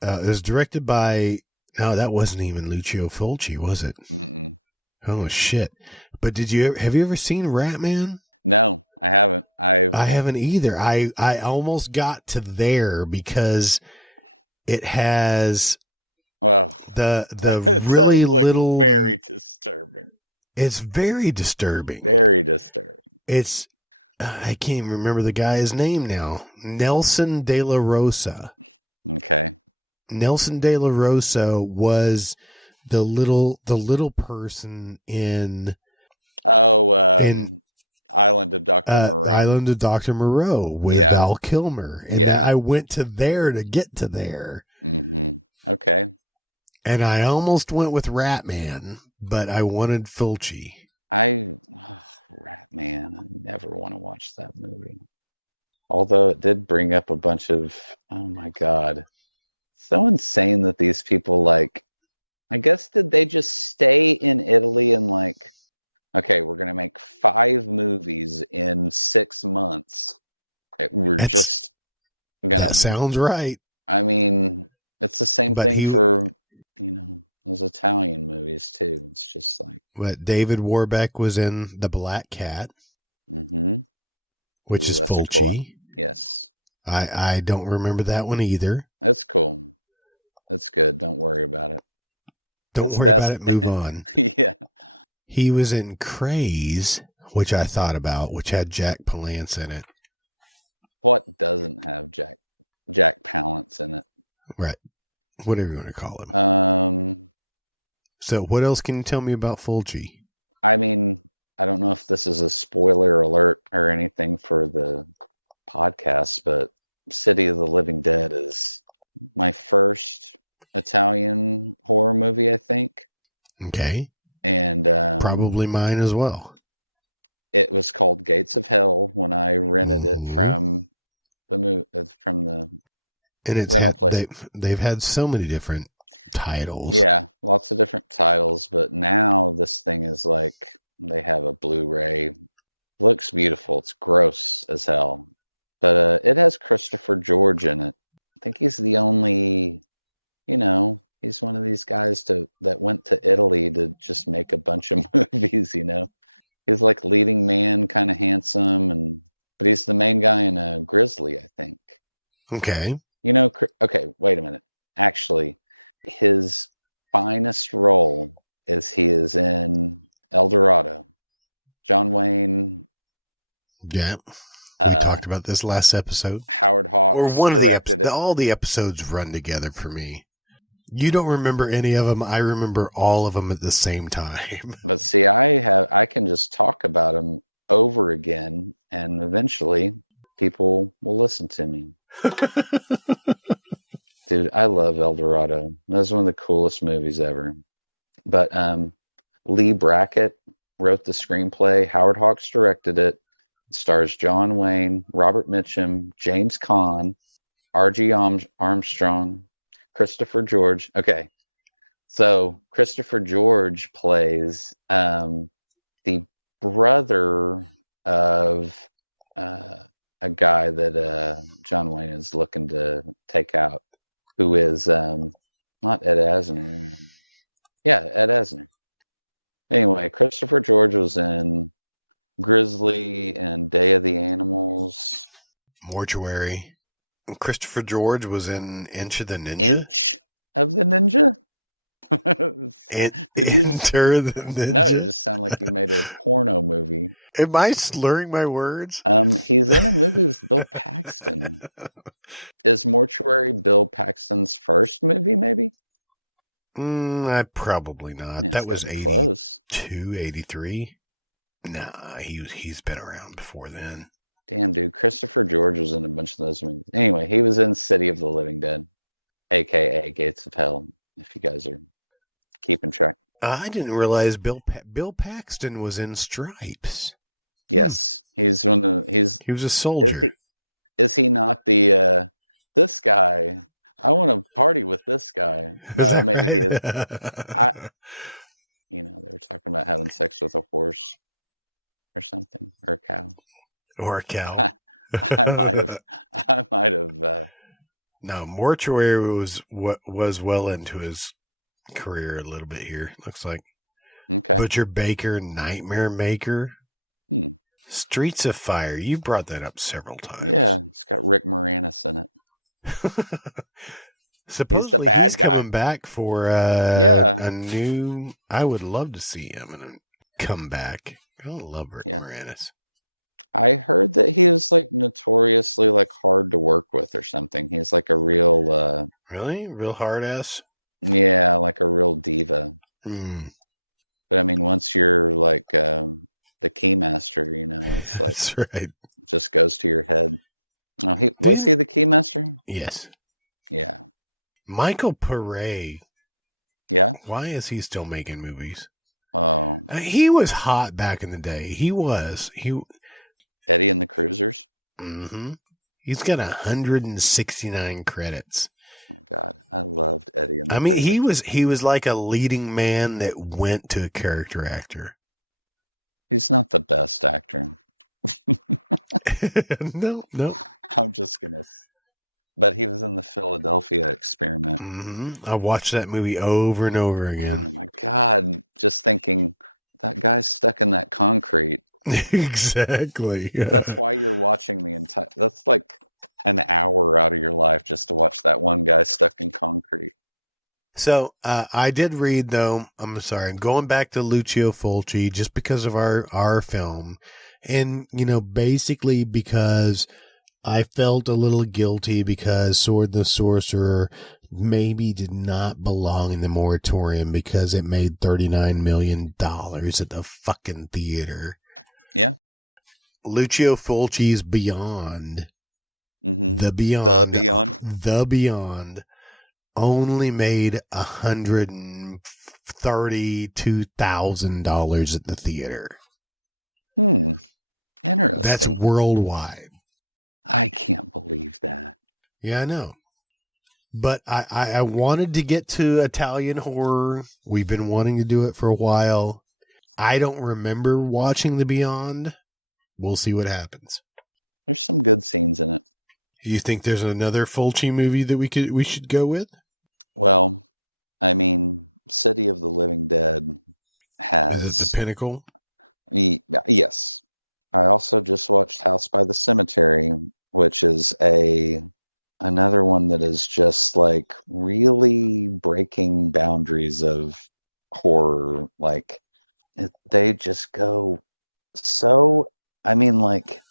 was directed by. No, that wasn't even Lucio Fulci, was it? Mm-mm. Oh shit! But have you ever seen Ratman? No, I haven't. I haven't either. I almost got to there because it has the really little. Very disturbing. It's very disturbing. Very disturbing. It's I can't even remember the guy's name now. Nelson De La Rosa. Okay. Nelson De La Rosa was the little person in Island of Dr. Moreau. Island of Dr. Moreau with Val Kilmer. And I went to there to get to there. Mm-hmm. Okay. And I almost went with Ratman, but I wanted Fulci. Ratman. I never want to watch that movie. Although it did bring up a bunch of, oh my God. So insane that these people, I guess, did they just stay in Italy and okay, we're going to make 5 movies in 6 months. That sounds right. I mean, it's the same thing for, those Italian movies too. It's just But David Warbeck was in The Black Cat, which is Fulci. Cool. Yes. I don't remember that one either. That's cool. That's good. Don't worry about it. Don't worry about it. Move on. Yeah. He was in Craze, which I thought about, which had Jack Palance in it. What doesn't have Jack Palance in it? Right. Whatever you want to call him. So what else can you tell me about Fulci? I mean, I don't know if this is a spoiler alert or anything for the podcast, but City of the Living Dead is my first Italian horror movie, I think. Okay. And probably mine as well. It was called Gates of Hell when I rented it from the rental place. They've had so many different titles. Yeah, lots of different titles, but now this thing is they have a Blu-ray. Looks beautiful. It's gross as hell. But it has Christopher George in it. I think he's the only, he's one of these guys that went to Italy to just make a bunch of movies, He's leading man, kind of handsome, but he's the main guy in Grizzly, I think. Okay. Okay, wait a minute. Actually, his finest role he is in El Dorado. John Wayne. Yeah. We talked about this last episode. Howard Hawks or one directed of it. All the episodes run together for me. You don't remember any of them. I remember all of them at the same time. But see, I can just talk about them over again, and eventually people will listen to me. Dude, I love El Dorado. That's one of the coolest movies ever. But Lee Brackett wrote the screenplay. Howard Hawks directed it. It stars John Wayne, Robert Mitchum, James Caan, R.G. Armstrong, Christopher George. Okay, so Christopher George plays the brother of a guy that John Wayne is looking to take out, who is not Ed Asner. Yeah, Ed Asner. Anyway, Christopher George was in Grizzly and Day of the Animals. Mortuary. Christopher George was in Inch of the Ninja. Inch of the Ninja? Did you just Enter the Ninja. No, you just sound like you made a porno movie. Am I slurring my words? He's in a movie with Bill Paxton. Is Mortuary Bill Paxton's first movie, maybe? Probably not. Yeah, That was close. 82, 83. Nah, he's been around before then. Damn, dude. Christopher George was in a bunch of those movies. Anyway, he was in City of the Living Dead, a.k.a. Gates of Hell, if you guys are keeping track. I didn't realize Bill Paxton was in Stripes. Yes, he was a soldier. Is he not the this guy? I want to party with this guy. No, maybe he is. They were talking about having sex with a horse or something, or a cow. Or a cow. I might have. No, Mortuary was well into his career a little bit here. Looks like. Okay. Butcher Baker, Nightmare Maker, Streets of Fire. You brought that up several times. Yeah, it's got Rick Moranis in it. Supposedly he's the bad guy coming back for a new. I would love to see him in a comeback. I love Rick Moranis. I heard that he was like notoriously like hard to work with or something. He's like a real really real hard ass. Yeah, like a real diva. But I mean, once you're like the keymaster, it's like that's right. Just goes to your head. Oh, was he the keymaster? Yes. Yeah. Michael Pare. Yeah. Why is he still making movies? Oh, he was hot back in the day. He Eddie and the Cruisers. Mm-hmm. He's got 169 credits. Oh my God, I loved Eddie and the Cruisers. He was like a leading man that went to a character actor. He's not the best actor. No. I'm just gonna. But he was in the Philadelphia Experiment. Mm-hmm. I watched that movie over and over again. Oh my God! Just thinking that guy's stuck in that concrete. Exactly. That's why you're watching the entire. That's like an hour out of your life just to watch that one guy stuck in concrete. So I did read, though. I'm sorry, going back to Lucio Fulci just because of our film, and basically because I felt a little guilty because Sword the Sorcerer maybe did not belong in the moratorium because it made $39 million at the fucking theater. Yeah. Lucio Fulci's Beyond. Mm-hmm. The Beyond only made $132,000 at the theater. Interesting. That's worldwide. I can't believe that. Yeah, I know. But I wanted to get to Italian horror. We've been wanting to do it for a while. I don't remember watching The Beyond. We'll see what happens. There's some good scenes in it. You think there's another Fulci movie that we should go with? Well, I mean, City of the Living Dead has... Is it the pinnacle? Yes. I also just watched House by the Cemetery, which is another one that is just like really breaking boundaries of horror. Like they just go so, I mean, like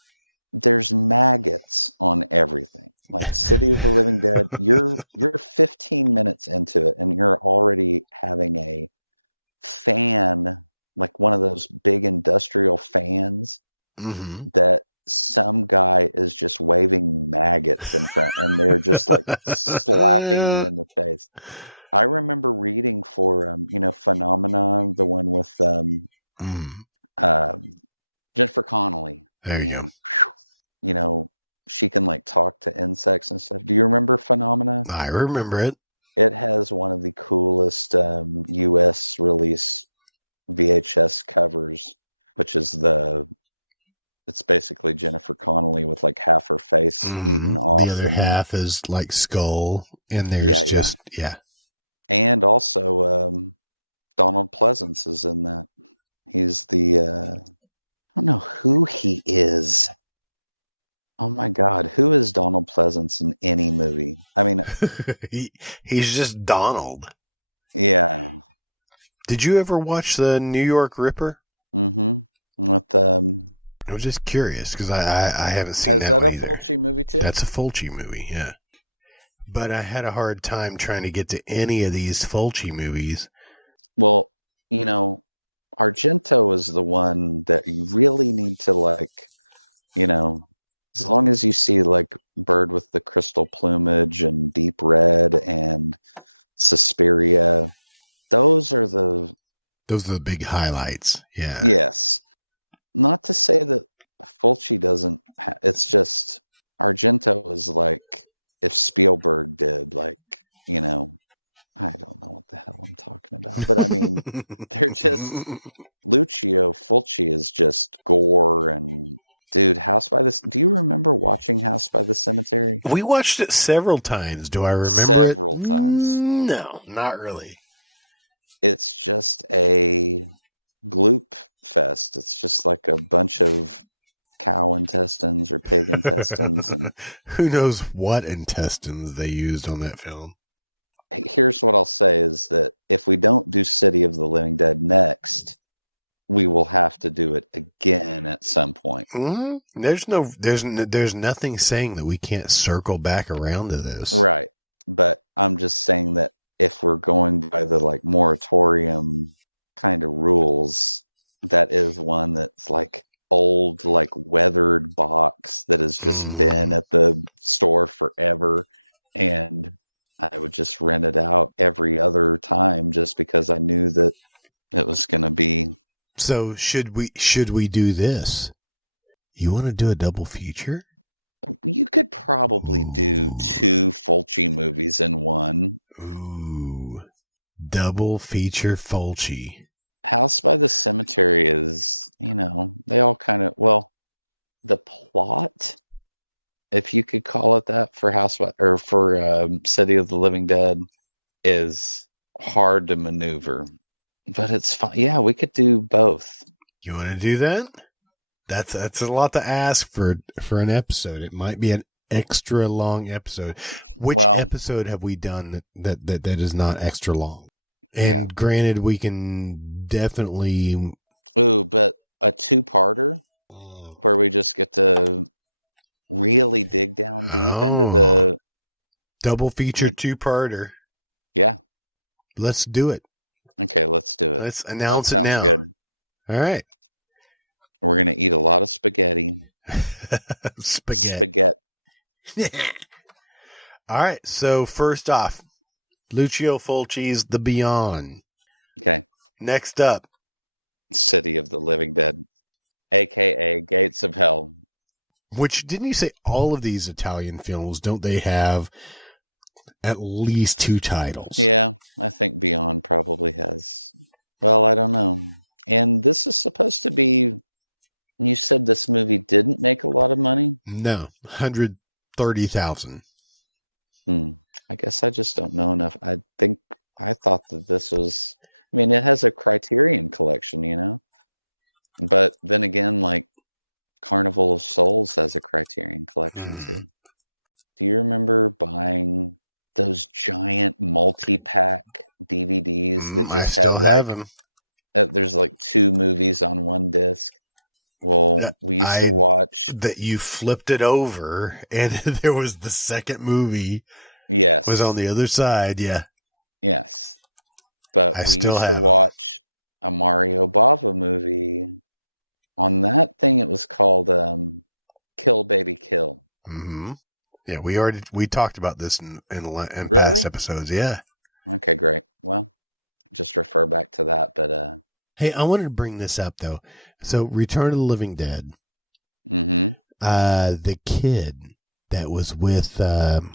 there's maggots on everything. Like City of the Living Dead, you're 15 minutes into it and you're already having a fan, like one of those big industrial fans that some guy is just waving maggots in front and they're just like slapping you in the face. I remember reading for Phenomenon, the one with Jennifer Connelly. There you go. She can like talk to insects and stuff. Do you remember Phenomena? I remember it. It has one of the coolest US release VHS covers, which is it's basically Jennifer Connelly with like half her face eaten off. The other half is like skull, and there's And also Donald Pleasance is in that. He's the I don't know who he is. Oh my God, who is Donald Pleasance in any movie? I mean, he's just Donald. Yeah. Did you ever watch the New York Ripper? Mm-hmm. With I was just curious because I haven't seen is that that a one either. Fulci movie too? That's a Fulci movie, yeah. But I had a hard time trying to get to any of these Fulci movies. Well, you know, Argento is the one that you really need to like, you know, as long as you see like Bird with the Crystal Plumage and Deep Red and Suspiria, those are the big highlights. Yeah. yes. Not to say that Fulci doesn't. It's just Argento is like if Spielberg did, like, you know, I don't know what the hell I'm talking about, but I mean, they're just Lucio Fulci is just gore and dude, House by the. Do you remember watching House by the Cemetery? We watched it several times. Do I remember Several it? times. No, not really. It's just a gloop fest. It's just like a bunch of cow intestines or pig intestines, and who knows what intestines they used on that film. here's what I'll say is that if we don't do City of the Living Dead next, we will have to do it again at some point. Mm-hmm. There's nothing saying that we can't circle back around to this. Right. But I'm just saying that if we're going by the like moratorium kind of rules, that is one that's like old, like weathered box that has just been at the store forever. And I would just rent it out every other time just because I knew that it was going to be. So should we do this? You want to do a double feature? You could probably do 2 Fulci movies in one. Ooh, double feature Fulci. House by the Cemetery is, you know, they all kind of, well, the plot, if you could call it that, for City of the Living Dead, is hard to maneuver, but it's fun. Yeah, we could do both. You want to do that? That's a lot to ask for an episode. It might be an extra long episode. Which episode have we done that is not extra long? And granted, we can definitely. Ooh, but a 2-parter where we just get to really dig down deep into the double feature 2-parter. Yeah, let's do it. Okay, let's do it. Let's announce it now. Sounds good. All right. We're gonna eat a lot of spaghetti. Spaghetti. All right. So first off, Lucio Fulci's The Beyond. Okay. Next up, City of the Living Dead, aka Gates of Hell. Which, didn't you say all of these Italian films, don't they have at least 2 titles? Yeah, I think Beyond probably has. Well, I don't know. And this is supposed to be. You said this movie didn't make a lot of money? No, 130,000. I guess I just don't know enough. I thought that this was. I mean, it has a Criterion collection, you know. But then again, like Carnival of Souls has a Criterion collection too. Do you remember buying those giant multi-pack DVDs that just had like there's like 2 movies on one disc? Well, we used to watch that. You flipped it over and there was the second movie. Yes. Was on the other side. Yeah. Yes. But we used to watch a Mario Bava movie. On that thing, it was called Kill Baby Kill. Mm-hmm. Yeah, we talked about this in past episodes. Yeah. Okay, great. Well, just refer back to that. But hey, I wanted to bring this up though. So, Return of the Living Dead. Mm-hmm. The kid that was with the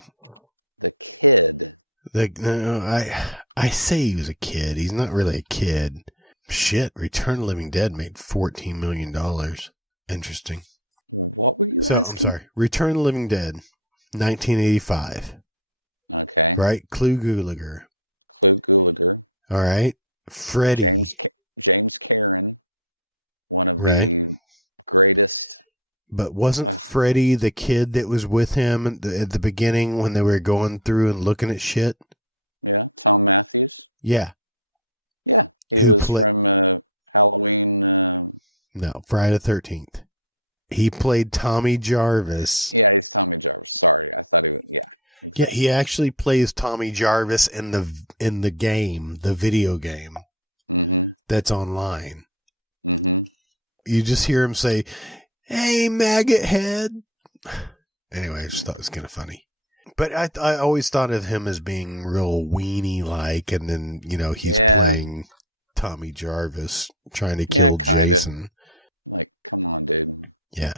kid. I say he was a kid. He's not really a kid. Shit, Return of the Living Dead made $14 million. Interesting. What were you asking? I'm sorry. Return of the Living Dead, 1985. Okay. Right? Clu Gulager. All right. Freddy. James Caron, one of the greatest. But wasn't Freddy the kid that was with him at the beginning when they were going through and looking at shit? Yeah, Tom Matthews. Yeah. Yeah, he Who was from Halloween. No, Friday the 13th. He played Tommy Jarvis. Yeah, he's Tommy Jarvis. Sorry, I thought he was. Yeah, exactly. Yeah, he actually plays Tommy Jarvis in the game, the video game that's online. Mm-hmm. You just hear him say, "Hey, maggot head." Anyway, I just thought it was kind of funny. But I always thought of him as being real weenie-like, and then, he's playing Tommy Jarvis, trying to kill Jason. Like, come on, dude. Yeah.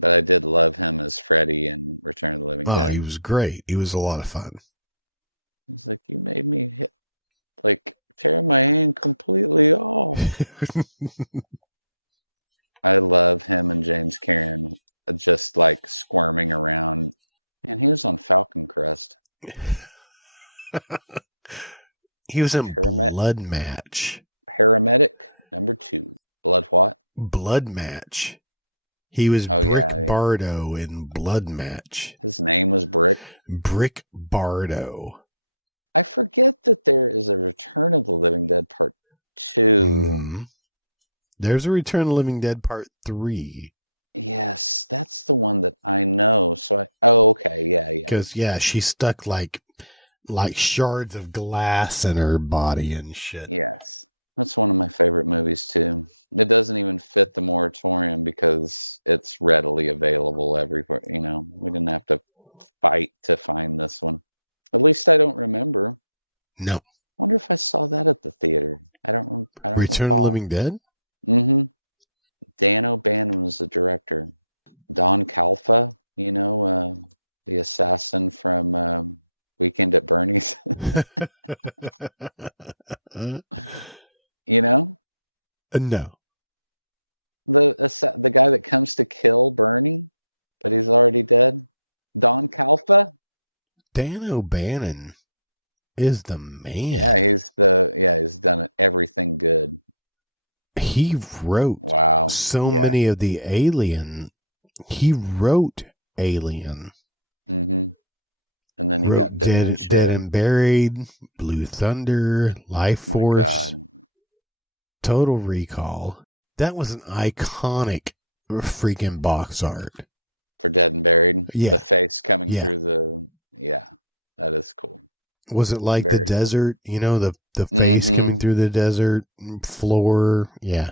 But I did love him as Freddy in Return of the Living Dead. He was great. He was a lot of fun. He's like, you made me tear my hand completely off. I love him and James Cairn just like squirming around. And he was on Falcon Crest. He was in Blood Match. Paramedic number 2. Blood what? Blood Match. He was Brick Bardo in Blood Match. His name was Brick? Brick Bardo. I forget that there is a Return of the Living Dead Part 2. Mm-hmm. There's a Return of the Living Dead Part 3. Yes, that's the one that I know. So okay, yeah. Because, she's stuck like shards of glass in her body and shit. Yes. That's one of my favorite movies, too. It doesn't even fit the moratorium because it's readily available everywhere. We didn't have to fight to find this one. At least I don't remember. No. I wonder if I saw that at the theater. I don't Return of the Living Dead? Mm-hmm. Dan O'Bannon was the director. Don Calfa, the assassin from Weekend at Bernie's. No. The guy that comes to kill Bernie, but he's already dead. Don Calfa. Dan O'Bannon is the man. Yeah, he's done everything good. He wrote many of the Alien. He wrote Alien. Mm-hmm. And then he got dementia. Dead and Buried, Blue Thunder, Life Force, Total Recall. That was an iconic freaking box art. For Dead and Buried? Yeah. The face coming through the... Yeah, that is cool. Was it like the desert? Cool. The face coming through the desert floor? Yeah.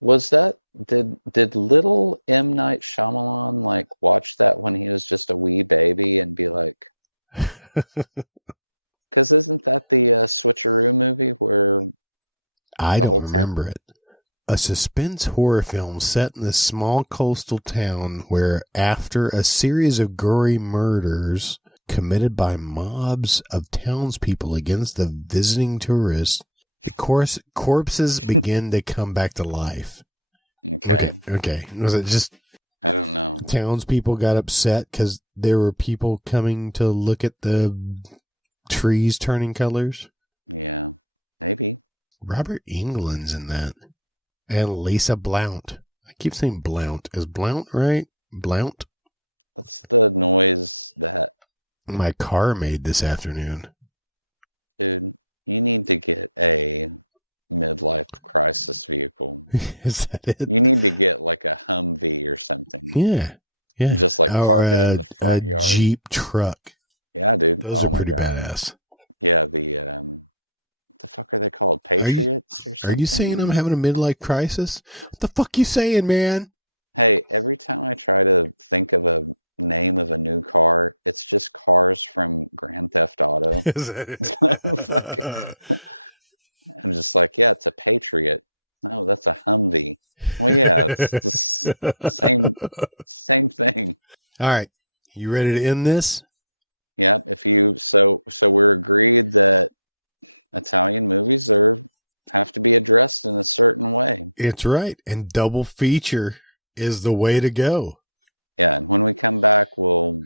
Was that... Did little M. Night Shyamalan, watch that when he was just a wee baby and be like... Because isn't that the Switcheroo movie where... I don't remember it. A suspense horror film set in this small coastal town where, after a series of gory murders committed by mobs of townspeople against the visiting tourists, the corpses begin to come back to life. Okay. Was it just... I don't know. Townspeople got upset because there were people coming to look at the trees turning colors? Yeah, maybe. Robert Englund's in that. And Lisa Blount. I keep saying Blount. Is Blount right? Blount? That's the noise that my car made this afternoon. Dude, you need to get a midlife crisis vehicle. Is that it? You need to get like a Humvee or something. Yeah. Just park it in the front yard. Jeep truck. Yeah, dude. Those are pretty badass. Yeah, what the fuck are they called? Patriots or something? Are you saying I'm having a midlife crisis? What the fuck you saying, man? Hey, every time I try to think of a name of a new car, it's just cars from Grand Theft Auto. I'm just like, yeah, it's a Patriot. No, that's a Humvee. Well, yeah, it's the same thing. All right, you ready to end this? Yeah. So we're agreed that Italian movies have to be addressed in a certain way. It's right, and double feature is the way to go. Yeah, and when we come back, we'll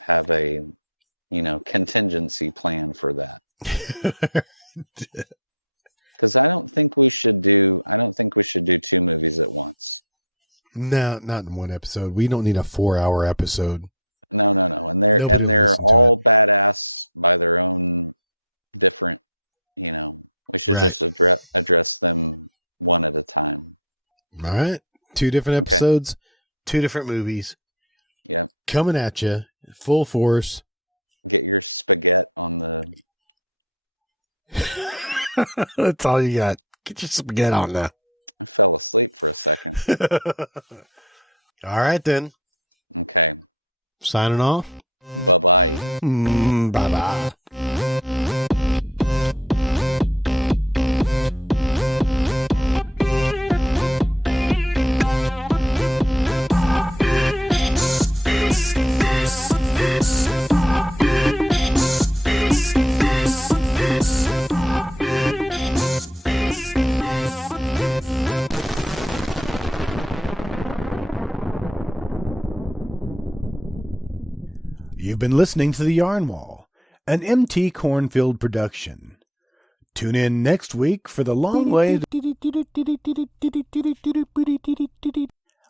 have a contingency plan for that. Because I don't think we should do 2 movies at once. No, not in one episode. We don't need a 4-hour episode. No. And they're all badass by their own different We should Right. just address them one at a time. All right. 2 different Okay. episodes, 2 different movies. Yep. Coming at you, full force. Get your spaghetti on the... That's all you got. Get your spaghetti on that. I fell asleep for a second. All right, then. Okay. Signing off. Bye-bye. Bye-bye. You've been listening to The Yarn Wall, an MT Cornfield production. Tune in next week for the long way.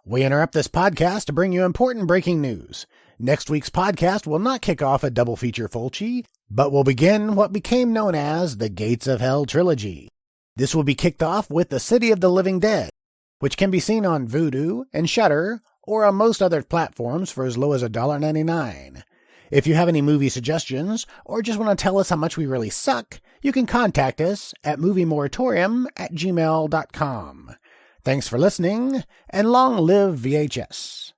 We interrupt this podcast to bring you important breaking news. Next week's podcast will not kick off a double feature Fulci, but will begin what became known as the Gates of Hell trilogy. This will be kicked off with The City of the Living Dead, which can be seen on Vudu and Shudder or on most other platforms for as low as $1.99. If you have any movie suggestions or just want to tell us how much we really suck, you can contact us at moviemoratorium@gmail.com. Thanks for listening, and long live VHS.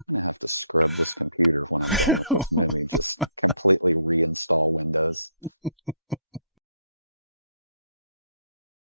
I'm going to have to scrub this computer when I'm done with this movie. Just completely reinstall Windows.